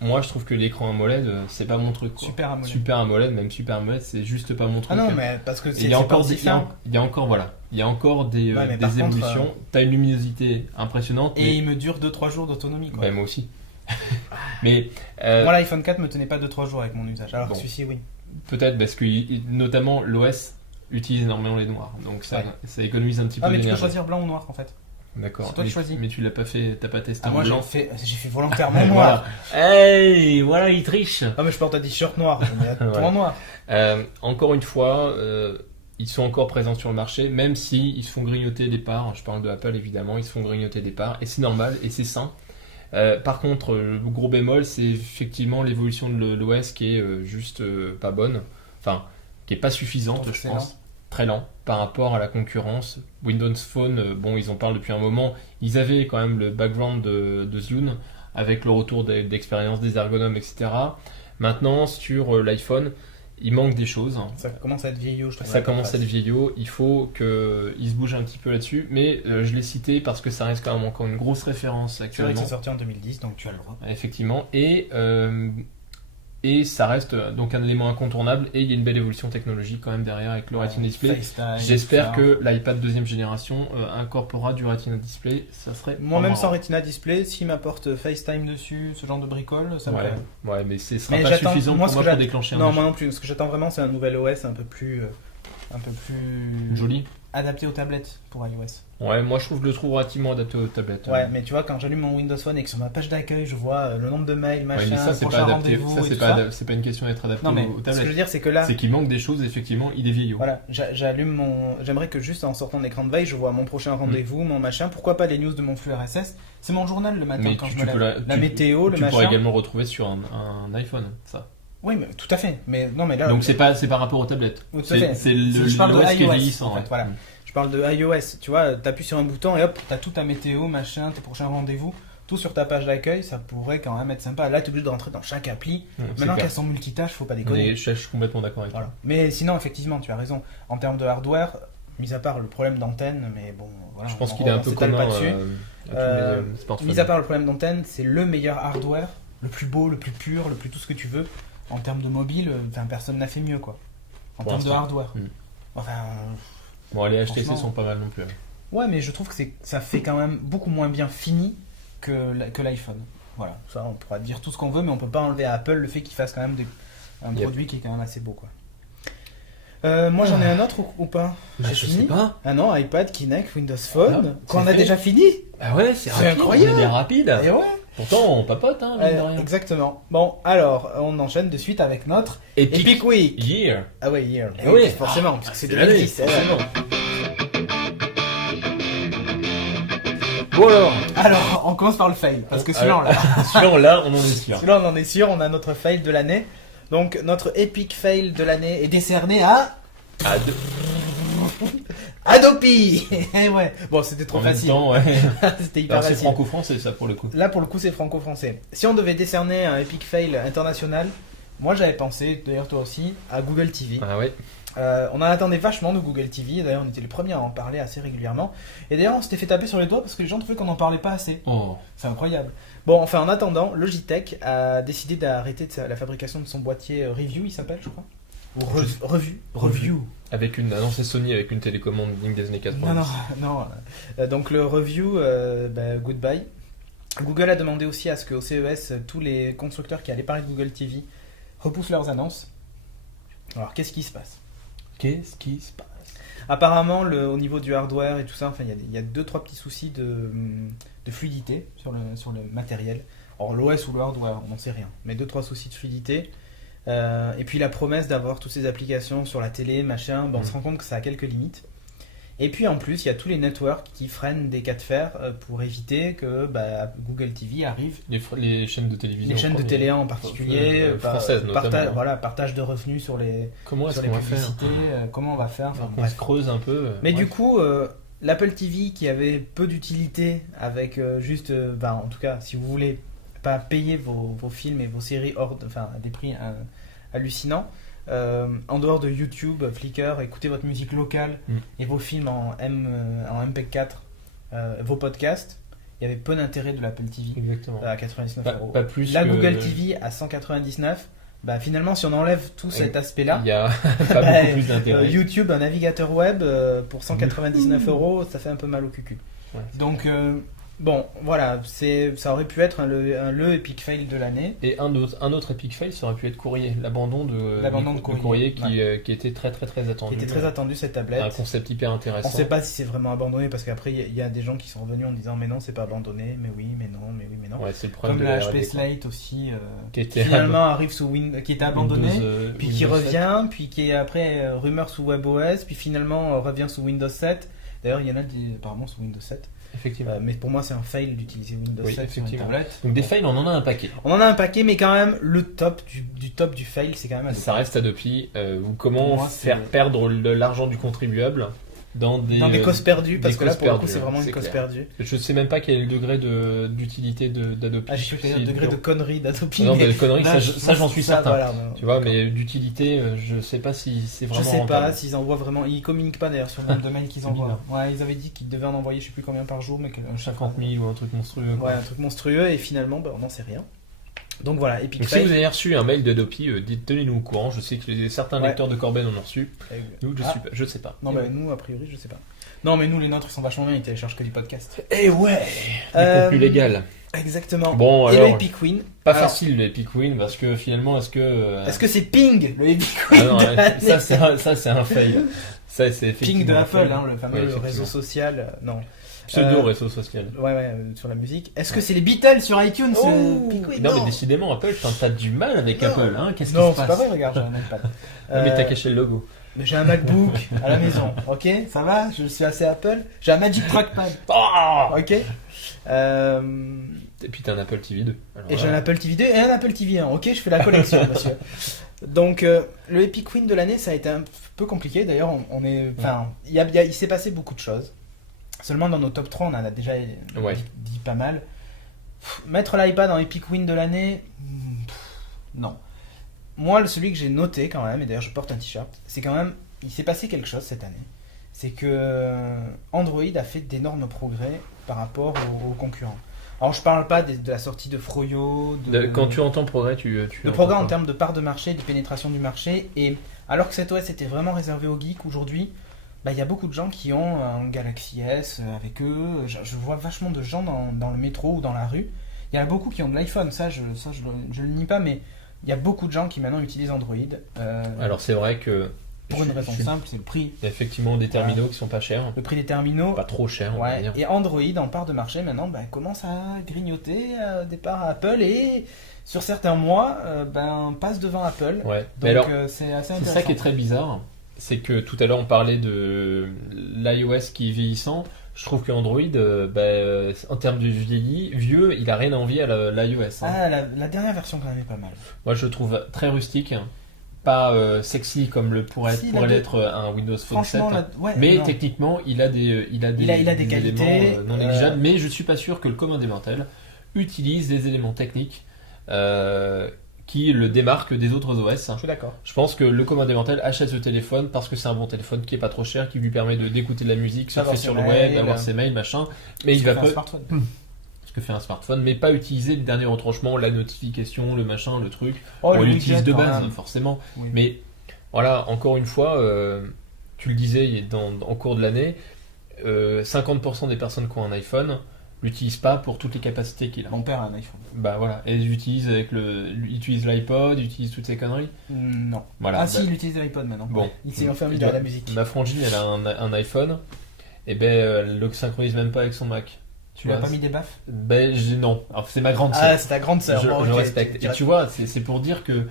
Moi, je trouve que l'écran AMOLED, c'est pas mon truc. Quoi. Super AMOLED. Super AMOLED, même Super AMOLED, c'est juste pas mon truc. Ah non, mais parce que c'est il y a pas encore aussi fin. il y a encore des Ouais, mais par contre, évolutions. T'as une luminosité impressionnante. Et il me dure 2-3 jours d'autonomie, quoi. Bah, moi aussi. Mais Moi, l'iPhone 4 me tenait pas 2-3 jours avec mon usage, alors Bon. que celui-ci, oui. peut-être parce que notamment l'OS utilise énormément les noirs, donc ça économise un petit peu Ah, mais tu peux d'énergie. choisir blanc ou noir, en fait. D'accord. c'est toi qui choisis. Mais tu l'as pas fait, t'as pas testé. Ah, en moi, blanc. j'ai fait volontairement noir. Hey, voilà, il triche. Ah, mais je porte un t-shirt noir, mais tout Ouais. en noir. Encore une fois, ils sont encore présents sur le marché, même si ils se font grignoter des parts. Je parle de Apple évidemment, ils se font grignoter des parts, et c'est normal et c'est sain. Par contre, le gros bémol, c'est effectivement l'évolution de l'OS qui est juste pas bonne, enfin, qui est pas suffisante, Donc, je c'est pense. lent. Très lent par rapport à la concurrence. Windows Phone, bon, ils en parlent depuis un moment. Ils avaient quand même le background de Zune avec le retour d'expérience des ergonomes, etc. Maintenant, sur l'iPhone, il manque des choses. Ça commence à être vieillot, je trouve. Ça commence à être vieillot, il faut qu'ils se bougent un petit peu là-dessus, mais je l'ai cité parce que ça reste quand même encore une grosse référence C'est vrai actuellement. que c'est sorti en 2010, donc tu as le droit. Effectivement, et ça reste donc un élément incontournable, et il y a une belle évolution technologique quand même derrière avec le Retina Display. FaceTime, J'espère tout ça. que l'iPad deuxième génération incorporera du Retina Display, ça serait... Moi, même marrant. sans Retina Display, s'il m'apporte FaceTime dessus, ce genre de bricole, ça me plaît. Ouais, mais ce sera Mais pas j'attends- suffisant moi, pour ce moi que pour déclencher un Non, jeu. moi non plus. Ce que j'attends vraiment, c'est un nouvel OS un peu plus Joli. adapté aux tablettes pour iOS. Ouais, moi je le trouve relativement adapté aux tablettes. Ouais, mais tu vois, quand j'allume mon Windows Phone et que sur ma page d'accueil, je vois le nombre de mails, Ouais, machin, mais ça c'est prochain pas adapté, rendez-vous ça et c'est tout pas, ça. c'est pas une question d'être adapté Non, mais aux ce que je tablettes. veux dire, c'est que là, C'est qu'il manque des choses, effectivement, il est vieillot. voilà, j'allume mon. J'aimerais que juste en sortant de l'écran de veille, je vois mon prochain rendez-vous, mon machin. Pourquoi pas les news de mon flux RSS? C'est mon journal le matin Mais quand tu je me peux lève. La tu- météo, le tu pourras machin. également le retrouver sur un iPhone, ça. Oui, mais tout à fait. Mais non, mais là. Donc c'est par rapport aux tablettes. Tout à fait. C'est le Je parle de l'OS qui est iOS, vieillissant. en fait, ouais. voilà. Je parle de iOS, tu vois, t'appuies sur un bouton et hop, t'as tout ta météo, machin, tes prochains rendez-vous, tout sur ta page d'accueil, ça pourrait quand même être sympa. Là, t'es obligé de rentrer dans chaque appli. C'est Maintenant clair. qu'elles sont multitâches, faut pas déconner. Mais je suis complètement d'accord avec toi. Voilà. Mais sinon, effectivement, tu as raison. En termes de hardware, mis à part le problème d'antenne, mais bon, voilà. Je pense on- qu'il est un on peu s'étale commun pas dessus. à tous les smartphones. Mis à part le problème d'antenne, c'est le meilleur hardware, le plus beau, le plus pur, le plus tout ce que tu veux. En termes de mobile, enfin, personne n'a fait mieux, quoi. En Pour termes de l'instant. hardware. Mm. Enfin. Bon, les HTC Franchement. sont pas mal non plus. Ouais, mais je trouve que ça fait quand même beaucoup moins bien fini que l'iPhone. Voilà, ça on pourra dire tout ce qu'on veut, mais on peut pas enlever à Apple le fait qu'il fasse quand même un Yep. produit qui est quand même assez beau, quoi. Moi j'en ai un autre ou pas? J'ai Je fini. sais pas. Ah non, iPad, Kinect, Windows Phone, Ah, qu'on c'est a fait. déjà fini. Ah ouais, c'est C'est rapide. incroyable. Il est rapide. Et ouais. Pourtant, on papote, hein, mine de rien. Exactement. Bon, alors on enchaîne de suite avec notre Epic Week. Year. Ah ouais, hier. Eh oui. Forcément, puisque c'est l'année, 2010. forcément. Bon Alors, on commence par le fail, parce que celui-là, on l'a. Celui-là, là, on en est sûr. Celui-là, on en est sûr, on a notre fail de l'année. Donc, notre epic fail de l'année est décerné à À deux. Adopi. Eh ouais. Bon, c'était trop En même facile. temps, ouais. C'était hyper Alors, c'est facile. franco-français, ça, pour le coup. Là, pour le coup, c'est franco-français. Si on devait décerner un epic fail international, moi, j'avais pensé, d'ailleurs toi aussi, à Google TV. Ah ouais. On en attendait vachement de Google TV. D'ailleurs, on était les premiers à en parler assez régulièrement. Et d'ailleurs, on s'était fait taper sur les doigts parce que les gens trouvaient qu'on n'en parlait pas assez. Oh. C'est incroyable. Bon, enfin, en attendant, Logitech a décidé d'arrêter la fabrication de son boîtier Review, il s'appelle, je crois. Ou Review. Avec une. Ah non, c'est Sony avec une télécommande ligne des années 90. Non. Donc le Review, goodbye. Google a demandé aussi à ce qu'au CES, tous les constructeurs qui allaient parler de Google TV repoussent leurs annonces. Alors, qu'est-ce qui se passe? Qu'est-ce qui se passe? Apparemment, au niveau du hardware et tout ça, enfin, il y a 2-3 petits soucis de fluidité sur le matériel. Alors, l'OS ou le hardware, on n'en sait rien. Mais 2-3 soucis de fluidité. Et puis la promesse d'avoir toutes ces applications sur la télé, machin, on se rend compte que ça a quelques limites. Et puis en plus, il y a tous les networks qui freinent des cas de fer pour éviter que Google TV arrive. Les chaînes de télévision. Les chaînes de télé en particulier, françaises notamment. Partage de revenus sur les publicités. Comment on va faire On se creuse un peu. Mais du coup, l'Apple TV qui avait peu d'utilité avec juste, en tout cas, si vous voulez pas payer vos films et vos séries à des prix hallucinants. En dehors de YouTube, Flickr, écoutez votre musique locale et vos films en MP4, vos podcasts. Il y avait peu d'intérêt de l'Apple TV. Exactement. À 99€. Pas plus la que... Google TV à 199. Finalement, si on enlève tout cet aspect-là, il y a pas beaucoup plus d'intérêt. YouTube, un navigateur web pour 199€, ça fait un peu mal au cul. Ouais. Donc voilà, ça aurait pu être le epic fail de l'année. Et un autre epic fail, ça aurait pu être Courrier, l'abandon de Courrier qui était très très très attendu. Qui était très attendu, cette tablette. Un concept hyper intéressant. On ne sait pas si c'est vraiment abandonné parce qu'après il y a des gens qui sont revenus en disant mais non, c'est pas abandonné, mais oui, mais non, mais oui, mais non. Ouais, c'est le problème. Comme de la la HP RD, Slate aussi, qui était finalement arrive sous Windows, qui était abandonné, Windows puis qui revient, puis qui est après rumeur sous WebOS, puis finalement revient sous Windows 7. D'ailleurs, il y en a apparemment sous Windows 7. Effectivement. Mais pour moi, c'est un fail d'utiliser Windows 7 sur une tablette. Donc des fails, on en a un paquet. On en a un paquet, mais quand même, le top du top du fail, c'est quand même Adopi. Ça reste Adopi. Comment faire perdre l'argent du contribuable dans des causes perdues, parce que là, pour le coup, c'est vraiment une clair. cause perdue. Je sais même pas quel est le degré d'utilité d'Adopi. Je sais pas le degré de connerie d'Adopi. Non, mais connerie, ça j'en suis certain. Voilà, tu vois, mais d'utilité, je sais pas si c'est vraiment. Je sais rentable. pas s'ils envoient vraiment. Ils communiquent pas d'ailleurs sur le nombre de mails qu'ils envoient. Ouais, ils avaient dit qu'ils devaient en envoyer je sais plus combien par jour, mais 50 000 ou un truc monstrueux. Ouais, un truc monstrueux, et finalement, on n'en sait rien. Donc voilà, Epic Donc, Fail. si vous avez reçu un mail d'Adopi, tenez-nous au courant. Je sais que certains lecteurs de Corben en ont reçu. Nous, je sais pas. Non, nous, a priori, je sais pas. Non, mais nous, les nôtres, ils sont vachement bien, ils téléchargent que du podcast. Et ouais, les plus légal. Exactement. Bon, et alors, le Epic Win. Pas facile le Epic Win, parce que finalement, est-ce que c'est Ping, le Epic Win non, de l'année. ça, c'est un fail. Ça, c'est Ping de Apple, le fameux ouais, réseau social. Non. Pseudo-réseau social. Ouais, sur la musique. Est-ce que c'est les Beatles sur iTunes Epic Win? Non, mais décidément, Apple, t'as du mal avec Apple. Hein. Qu'est-ce qui se passe? Non, c'est pas vrai, regarde, j'ai un iPad. Mais t'as caché le logo. J'ai un MacBook à la maison, ok? Ça va? Je suis assez Apple. J'ai un Magic Trackpad. Ok? Et puis t'as un Apple TV 2. Alors, j'ai un Apple TV 2 et un Apple TV 1, ok? Je fais la collection, monsieur. Donc, le Epic Win de l'année, ça a été un peu compliqué. D'ailleurs, il s'est passé beaucoup de choses. Seulement dans nos top 3, on en a déjà dit pas mal. Mettre l'iPad en Epic Win de l'année, non. Moi, celui que j'ai noté quand même, et d'ailleurs je porte un t-shirt, c'est quand même, il s'est passé quelque chose cette année. C'est que Android a fait d'énormes progrès par rapport aux concurrents. Alors je parle pas de la sortie de Froyo, quand tu entends progrès, tu de progrès en termes de part de marché, de pénétration du marché, et alors que cet OS était vraiment réservé aux geeks, aujourd'hui, il y a beaucoup de gens qui ont un Galaxy S avec eux. Je vois vachement de gens dans le métro ou dans la rue. Il y en a beaucoup qui ont de l'iPhone, ça je le nie pas, mais il y a beaucoup de gens qui maintenant utilisent Android. Alors c'est vrai que pour une raison simple, c'est le prix. Il y a effectivement des terminaux qui sont pas chers. Le prix des terminaux. Pas trop cher, on va dire. Et Android en part de marché maintenant commence à grignoter des parts à Apple et sur certains mois passe devant Apple. Ouais. Donc mais alors, c'est assez intéressant. C'est ça qui est très bizarre, c'est que tout à l'heure on parlait de l'iOS qui est vieillissant. Je trouve que Android, en termes de vieux, il a rien à envier à l'iOS. Ah, la dernière version quand même est pas mal. Moi je le trouve très rustique, pas sexy comme pourrait l'être un Windows Phone 7. Mais techniquement, il a des qualités éléments non négligeables. Mais je suis pas sûr que le commun des mortels utilise des éléments techniques qui le démarquent des autres OS. Je suis d'accord. Je pense que le commun des mortels achète ce téléphone parce que c'est un bon téléphone qui est pas trop cher, qui lui permet d'écouter de la musique, surfer sur le web, d'avoir ses mails, machin. Mais il va pas. Ce que fait un smartphone, mais pas utiliser les derniers retranchements, la notification, le machin, le truc. On l'utilise de base, forcément. Oui. Mais voilà, encore une fois, tu le disais en cours de l'année, 50% des personnes qui ont un iPhone l'utilise pas pour toutes les capacités qu'il a. Mon père a un iPhone. Bah voilà, et il utilise l'iPod, il utilise toutes ces conneries. Non. Voilà. Si, il utilise l'iPod maintenant. Bon. Il s'est enfermé dans la musique. Ma frangine, elle a un iPhone, et elle le synchronise même pas avec son Mac. Tu l'as pas mis des baffes? Non. Alors, c'est ma grande sœur. Ah, c'est ta grande sœur. Je respecte. Et tu vois, c'est pour dire que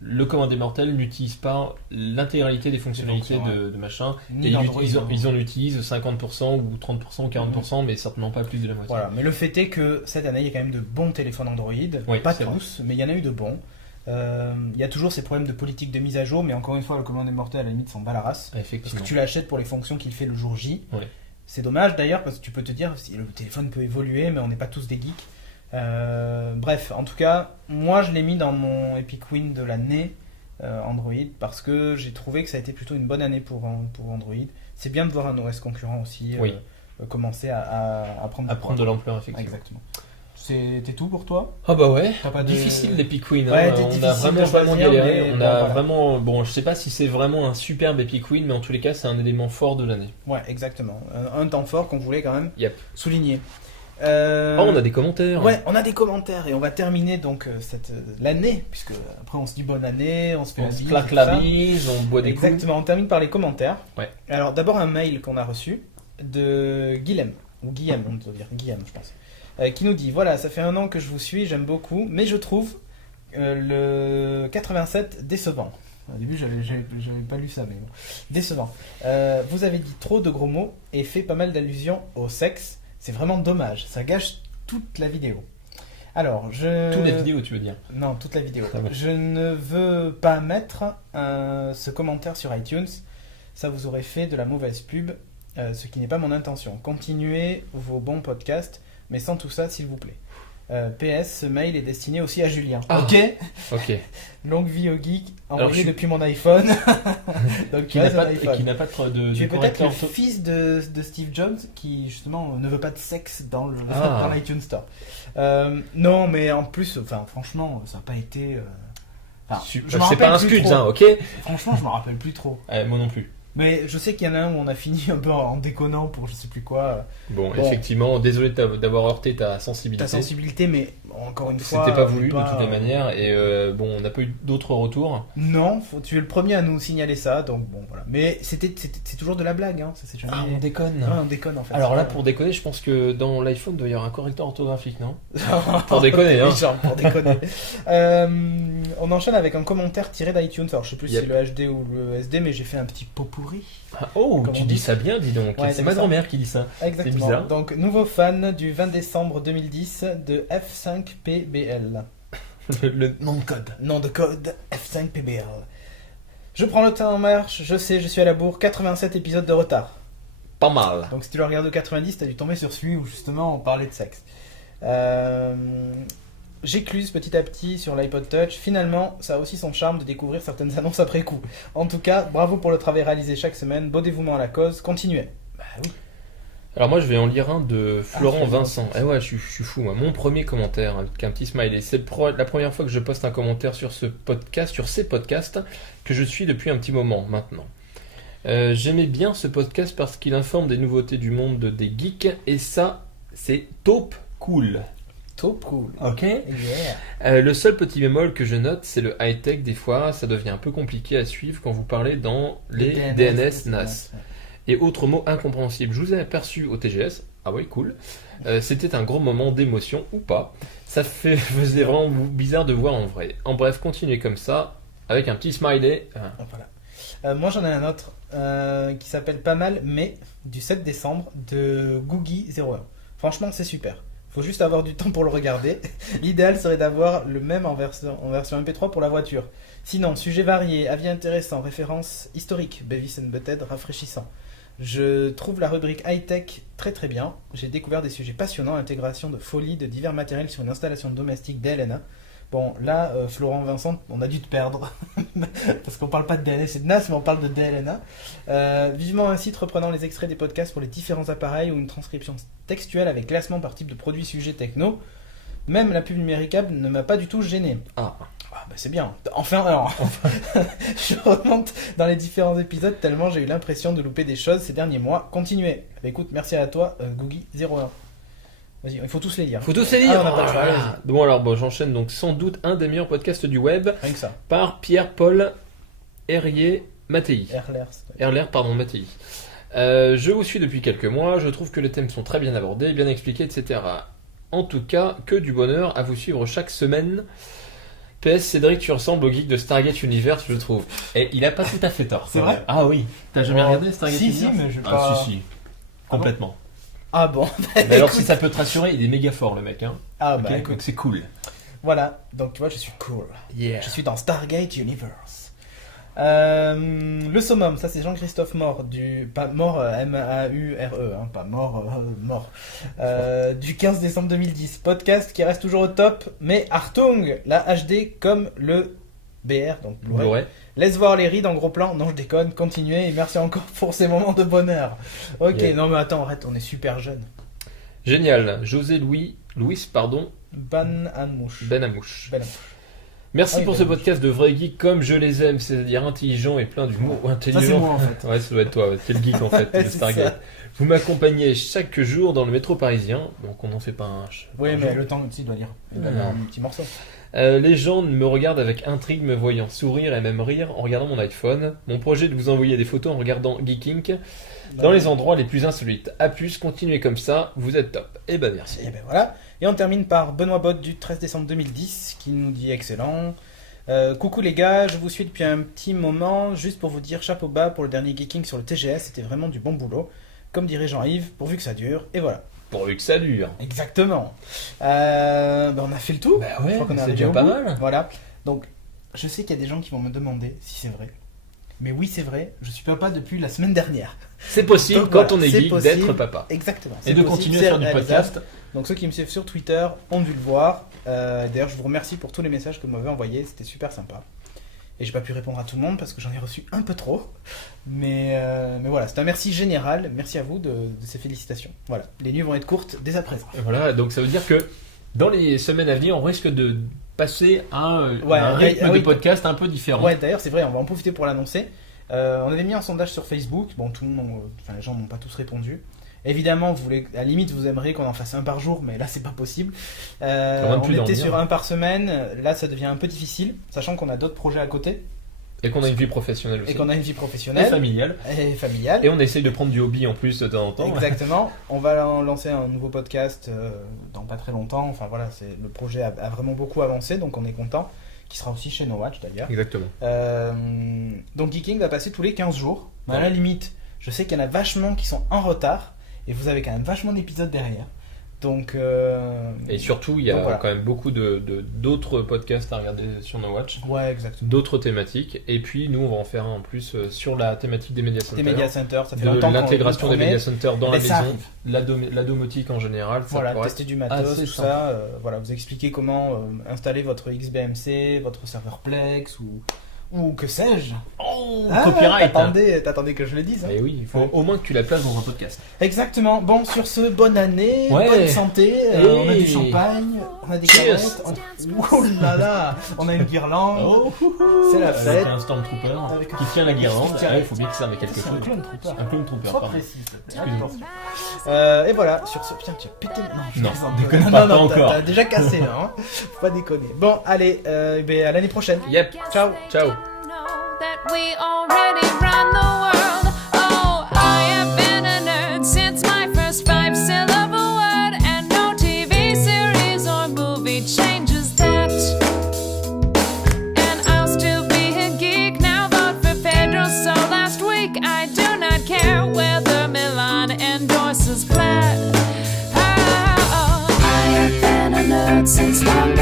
Le commun des mortels n'utilise pas l'intégralité des fonctionnalités fonctions, de machin. Ni Et d'Android, ils en utilisent 50% ou 30% ou 40%, mais certainement pas plus de la moitié. Voilà, mais le fait est que cette année, il y a quand même de bons téléphones Android. Oui, Pas c'est vrai. tous, mais il y en a eu de bons. Il y a toujours ces problèmes de politique de mise à jour, mais encore une fois, le commun des mortels, à la limite, s'en bat la race. Parce Effectivement. que tu l'achètes pour les fonctions qu'il fait le jour J. Ouais. C'est dommage d'ailleurs, parce que tu peux te dire, si le téléphone peut évoluer, mais on n'est pas tous des geeks. Bref, en tout cas, moi je l'ai mis dans mon Epic Win de l'année Android, parce que j'ai trouvé que ça a été plutôt une bonne année pour Android. C'est bien de voir un OS concurrent aussi Oui. commencer à prendre À prendre de l'ampleur, Ah, effectivement. exactement. C'était tout pour toi? Ah bah ouais, T'as pas de- difficile l'Epic Win. Ouais, hein. c'est On difficile a de vraiment choisir, galéré. mais On bon, a voilà. vraiment. Bon, je sais pas si c'est vraiment un superbe Epic Win, mais en tous les cas, c'est un élément fort de l'année. Ouais, exactement. Un temps fort qu'on voulait quand même Yep. souligner. Oh, on a des commentaires. Ouais, on a des commentaires et on va terminer donc l'année, puisque après on se dit bonne année, on se fait On la se bise, claque tout la ça. bise, on boit des coups. Exactement, on termine par les commentaires. Ouais. Alors d'abord un mail qu'on a reçu de Guilhem, ou Guillaume on doit dire, Guillaume je pense, qui nous dit, voilà, ça fait 1 an que je vous suis, j'aime beaucoup, mais je trouve le 87 décevant. Au début j'avais pas lu ça, mais bon. Décevant. Vous avez dit trop de gros mots et fait pas mal d'allusions au sexe, c'est vraiment dommage, ça gâche toute la vidéo. Alors, Toutes les vidéos, tu veux dire. Non, toute la vidéo. Ah ouais. Je ne veux pas mettre ce commentaire sur iTunes. Ça vous aurait fait de la mauvaise pub, ce qui n'est pas mon intention. Continuez vos bons podcasts, mais sans tout ça, s'il vous plaît. PS, ce mail est destiné aussi à Julien. Ah. Ok. Ok. Longue vie au geek, Alors, envoyé je suis- depuis mon iPhone. Donc Qui tu n'a as un pas, iPhone. qui n'a pas de Tu es peut-être correcteur le ortho- fils de Steve Jobs qui justement ne veut pas de sexe dans Ah. dans l'iTunes Store. Non, mais en plus, enfin franchement, ça n'a pas été. Enfin, je me C'est rappelle pas un plus scud, trop. hein, ok. Franchement, je me rappelle plus trop. Moi non plus. Mais je sais qu'il y en a un où on a fini un peu en déconnant pour je sais plus quoi. Bon, Bon. effectivement, désolé d'avoir heurté ta sensibilité. Ta sensibilité, mais encore une fois. C'était pas voulu on est de toutes les manières et bon, on n'a pas eu d'autres retours. Non, tu es le premier à nous signaler ça, donc bon voilà. Mais c'est toujours de la blague, hein. Ça c'est jamais. Ah, on déconne. Ouais, on déconne en fait. Alors là, C'est pour déconner, je pense que dans l'iPhone, il doit y avoir un correcteur orthographique, non? pas- Pour déconner, hein. Méchant, pour déconner. On enchaîne avec un commentaire tiré d'iTunes. Alors je sais plus si Yep. c'est le HD ou le SD, mais j'ai fait un petit pot pourri. Ah, oh, Comme tu on dis dit. ça bien, dis donc. Ouais, c'est c'est ma ça. grand-mère qui dit ça. Exactement. bizarre. Donc nouveau fan du 20 décembre 2010 de F5PBL. Le nom de code. Nom de code F5PBL. Je prends le temps en marche, je sais, je suis à la bourre, 87 épisodes de retard. Pas mal. Donc si tu le regardes au 90, t'as dû tomber sur celui où justement on parlait de sexe. J'écluse petit à petit sur l'iPod Touch. Finalement, ça a aussi son charme de découvrir certaines annonces après coup. En tout cas, bravo pour le travail réalisé chaque semaine. Beau dévouement à la cause. Continuez. Bah oui. Alors moi, je vais en lire un de Florent Florent Vincent. Eh ouais, je suis fou, moi. Mon premier commentaire avec un petit smiley. C'est la première fois que je poste un commentaire sur ce podcast, sur ces podcasts que je suis depuis un petit moment maintenant. J'aimais bien ce podcast parce qu'il informe des nouveautés du monde des geeks et ça, c'est top cool. Top cool. Ok. Yeah. Le seul petit bémol que je note, c'est le high-tech. Des fois, ça devient un peu compliqué à suivre quand vous parlez dans les DNS, NAS et autres mots incompréhensibles. Je vous ai aperçu au TGS. Ah oui, cool. C'était un gros moment d'émotion ou pas. Ça faisait vraiment bizarre de voir en vrai. En bref, continuez comme ça avec un petit smiley. Voilà. Moi j'en ai un autre qui s'appelle Pas mal, mais du 7 décembre de Googie01. Franchement, c'est super. Faut juste avoir du temps pour le regarder. L'idéal serait d'avoir le même en version MP3 pour la voiture. Sinon, sujet varié, avis intéressant, références historiques, Beavis and Butthead rafraîchissant. Je trouve la rubrique high-tech très très bien. J'ai découvert des sujets passionnants, intégration de folie de divers matériels sur une installation domestique DLNA. Bon, là, Florent Vincent, on a dû te perdre. Parce qu'on parle pas de DNS et de NAS, mais on parle de DLNA. Vivement un site reprenant les extraits des podcasts pour les différents appareils ou une transcription textuelle avec classement par type de produit sujet techno. Même la pub numéricable ne m'a pas du tout gêné. Ah. Ah, bah c'est bien. Enfin, alors, je remonte dans les différents épisodes tellement j'ai eu l'impression de louper des choses ces derniers mois. Continuez. Bah, écoute, merci à toi, Googie01. Vas-y, il faut tous les lire. Faut tous les lire. Ah, on n'a pas le choix, Voilà. allez-y. Bon alors, j'enchaîne donc sans doute un des meilleurs podcasts du web Rien que ça. par Pierre-Paul Herrier-Mattei. Erler, pardon, Mattei. Je vous suis depuis quelques mois, je trouve que les thèmes sont très bien abordés, bien expliqués, etc. En tout cas, que du bonheur à vous suivre chaque semaine. PS Cédric, tu ressembles au geek de Stargate Universe, je trouve. Et il a pas tout à fait tort. C'est vrai ? Ah oui. T'as jamais regardé Stargate Si, Universe ? mais je Ah pas... si. Complètement. Ah bon. Mais alors si ça peut te rassurer, il est méga fort le mec. Hein. Ah Ok, bah donc écoute, c'est cool. voilà. Donc tu vois, je suis cool. Yeah. Je suis dans Stargate Universe. Le summum, ça c'est Jean-Christophe Mort, pas Mort M-A-U-R-E, hein, pas mort, mort, du 15 décembre 2010. Podcast qui reste toujours au top, mais Artung, la HD comme le BR, donc Blu-ray. Blu-ray. Laisse voir les rides en gros plan, non je déconne, continuez et merci encore pour ces moments de bonheur. Ok, Yeah. non mais attends, arrête, on est super jeunes. Génial. José Louis, pardon, Ben Amouche. Ben Amouche. Ben Amouche. Merci Ah oui, pour Ben ce Amouche. podcast de vrais geeks comme je les aime, c'est-à-dire intelligents et plein d'humour. Ou intelligent. Ça c'est moi en fait. Ouais, ça doit être toi, ouais. T'es le geek en fait, Ouais, de c'est Stargate. ça. Vous m'accompagnez chaque jour dans le métro parisien, donc on n'en fait pas un. Oui un mais jour. le temps aussi doit lire. Il doit Non. lire un petit morceau. Les gens me regardent avec intrigue, me voyant sourire et même rire en regardant mon iPhone. Mon projet de vous envoyer des photos en regardant Geeking dans les endroits les plus insolites. A plus, continuez comme ça, vous êtes top. Et ben merci. Et ben voilà. Et on termine par Benoît Bott du 13 décembre 2010 qui nous dit excellent. Coucou les gars, je vous suis depuis un petit moment. Juste pour vous dire chapeau bas pour le dernier Geeking sur le TGS, c'était vraiment du bon boulot. Comme dirait Jean-Yves, pourvu que ça dure. Et voilà. Pourvu que ça dure. Exactement. Ben on a fait le tour. Bah Je ouais, crois qu'on est c'est arrivé déjà au pas bout. mal. Voilà. Donc je sais qu'il y a des gens qui vont me demander si c'est vrai. Mais oui c'est vrai, je suis papa depuis la semaine dernière. C'est possible Donc, quand voilà, on est c'est geek possible. d'être papa. Exactement. Et c'est de possible, continuer à c'est faire du réalisable. podcast. Donc ceux qui me suivent sur Twitter ont dû le voir. D'ailleurs, je vous remercie pour tous les messages que vous m'avez envoyés. C'était super sympa. Et j'ai pas pu répondre à tout le monde parce que j'en ai reçu un peu trop. Mais voilà, c'est un merci général. Merci à vous de ces félicitations. Voilà, les nuits vont être courtes dès à présent. Et voilà, donc ça veut dire que dans les semaines à venir, on risque de passer à un Ouais, rythme oui. de podcast un peu différent. Ouais, d'ailleurs, c'est vrai, on va en profiter pour l'annoncer. On avait mis un sondage sur Facebook. Bon, tout le monde, les gens n'ont pas tous répondu. Évidemment, vous voulez, à la limite, vous aimeriez qu'on en fasse un par jour, mais là, c'est pas possible. va On plus était dormir. sur un par semaine. Là, ça devient un peu difficile, sachant qu'on a d'autres projets à côté Et qu'on a une vie professionnelle aussi. et qu'on a une vie Et professionnelle familiale. et familiale. Et on essaye de prendre du hobby en plus de temps en temps. Exactement. On va lancer un nouveau podcast dans pas très longtemps. Enfin voilà, le projet a vraiment beaucoup avancé, donc on est content. Qui sera aussi chez No Watch d'ailleurs. Exactement. Donc Geeking va passer tous les 15 jours. Mais à Ouais. la limite, je sais qu'il y en a vachement qui sont en retard. Et vous avez quand même vachement d'épisodes derrière. Donc. Et surtout, il y a donc, voilà. quand même beaucoup d'autres podcasts à regarder sur No Watch, Ouais, exactement. d'autres thématiques. Et puis, nous, on va en faire un en plus sur la thématique des Media Des Centers, Media Center, ça fait de longtemps qu'on l'intégration le des promet. Media Centers dans la Mais ça maison, arrive. la domotique en général. Ça Voilà, pourrait tester être du matos, assez tout sympa. ça. Voilà, vous expliquer comment installer votre XBMC, votre serveur Plex ou que sais-je. Oh, Ah, copyright. t'attendais que je le dise. Hein. Et oui, il faut au moins que tu la places dans un podcast. Exactement. Bon, sur ce, bonne année, Ouais. bonne santé. On a du champagne, on a des Cheers. canettes. Oh là là, on a une guirlande. C'est la Avec fête. un Stormtrooper Avec un- qui tient la guirlande. Qui tient- Il faut bien que ça ait quelque C'est un chose. clone trooper. Un clone trooper, Sois pardon. précis, s'il te plaît. Excuse-moi. Et voilà, sur ce. Putain, tu as pété. je Non, plaisante. déconne Non, pas, non, pas t'as- encore. T'as déjà cassé là, hein. Faut pas déconner. Bon, allez, à l'année prochaine. Yep. Ciao. Ciao. That we already run the world. Oh, I have been a nerd since my first 5-syllable word, and no TV series or movie changes that. And I'll still be a geek now, vote for Pedro. So last week I do not care whether Milan endorses Plaid. Oh, I have been a nerd since long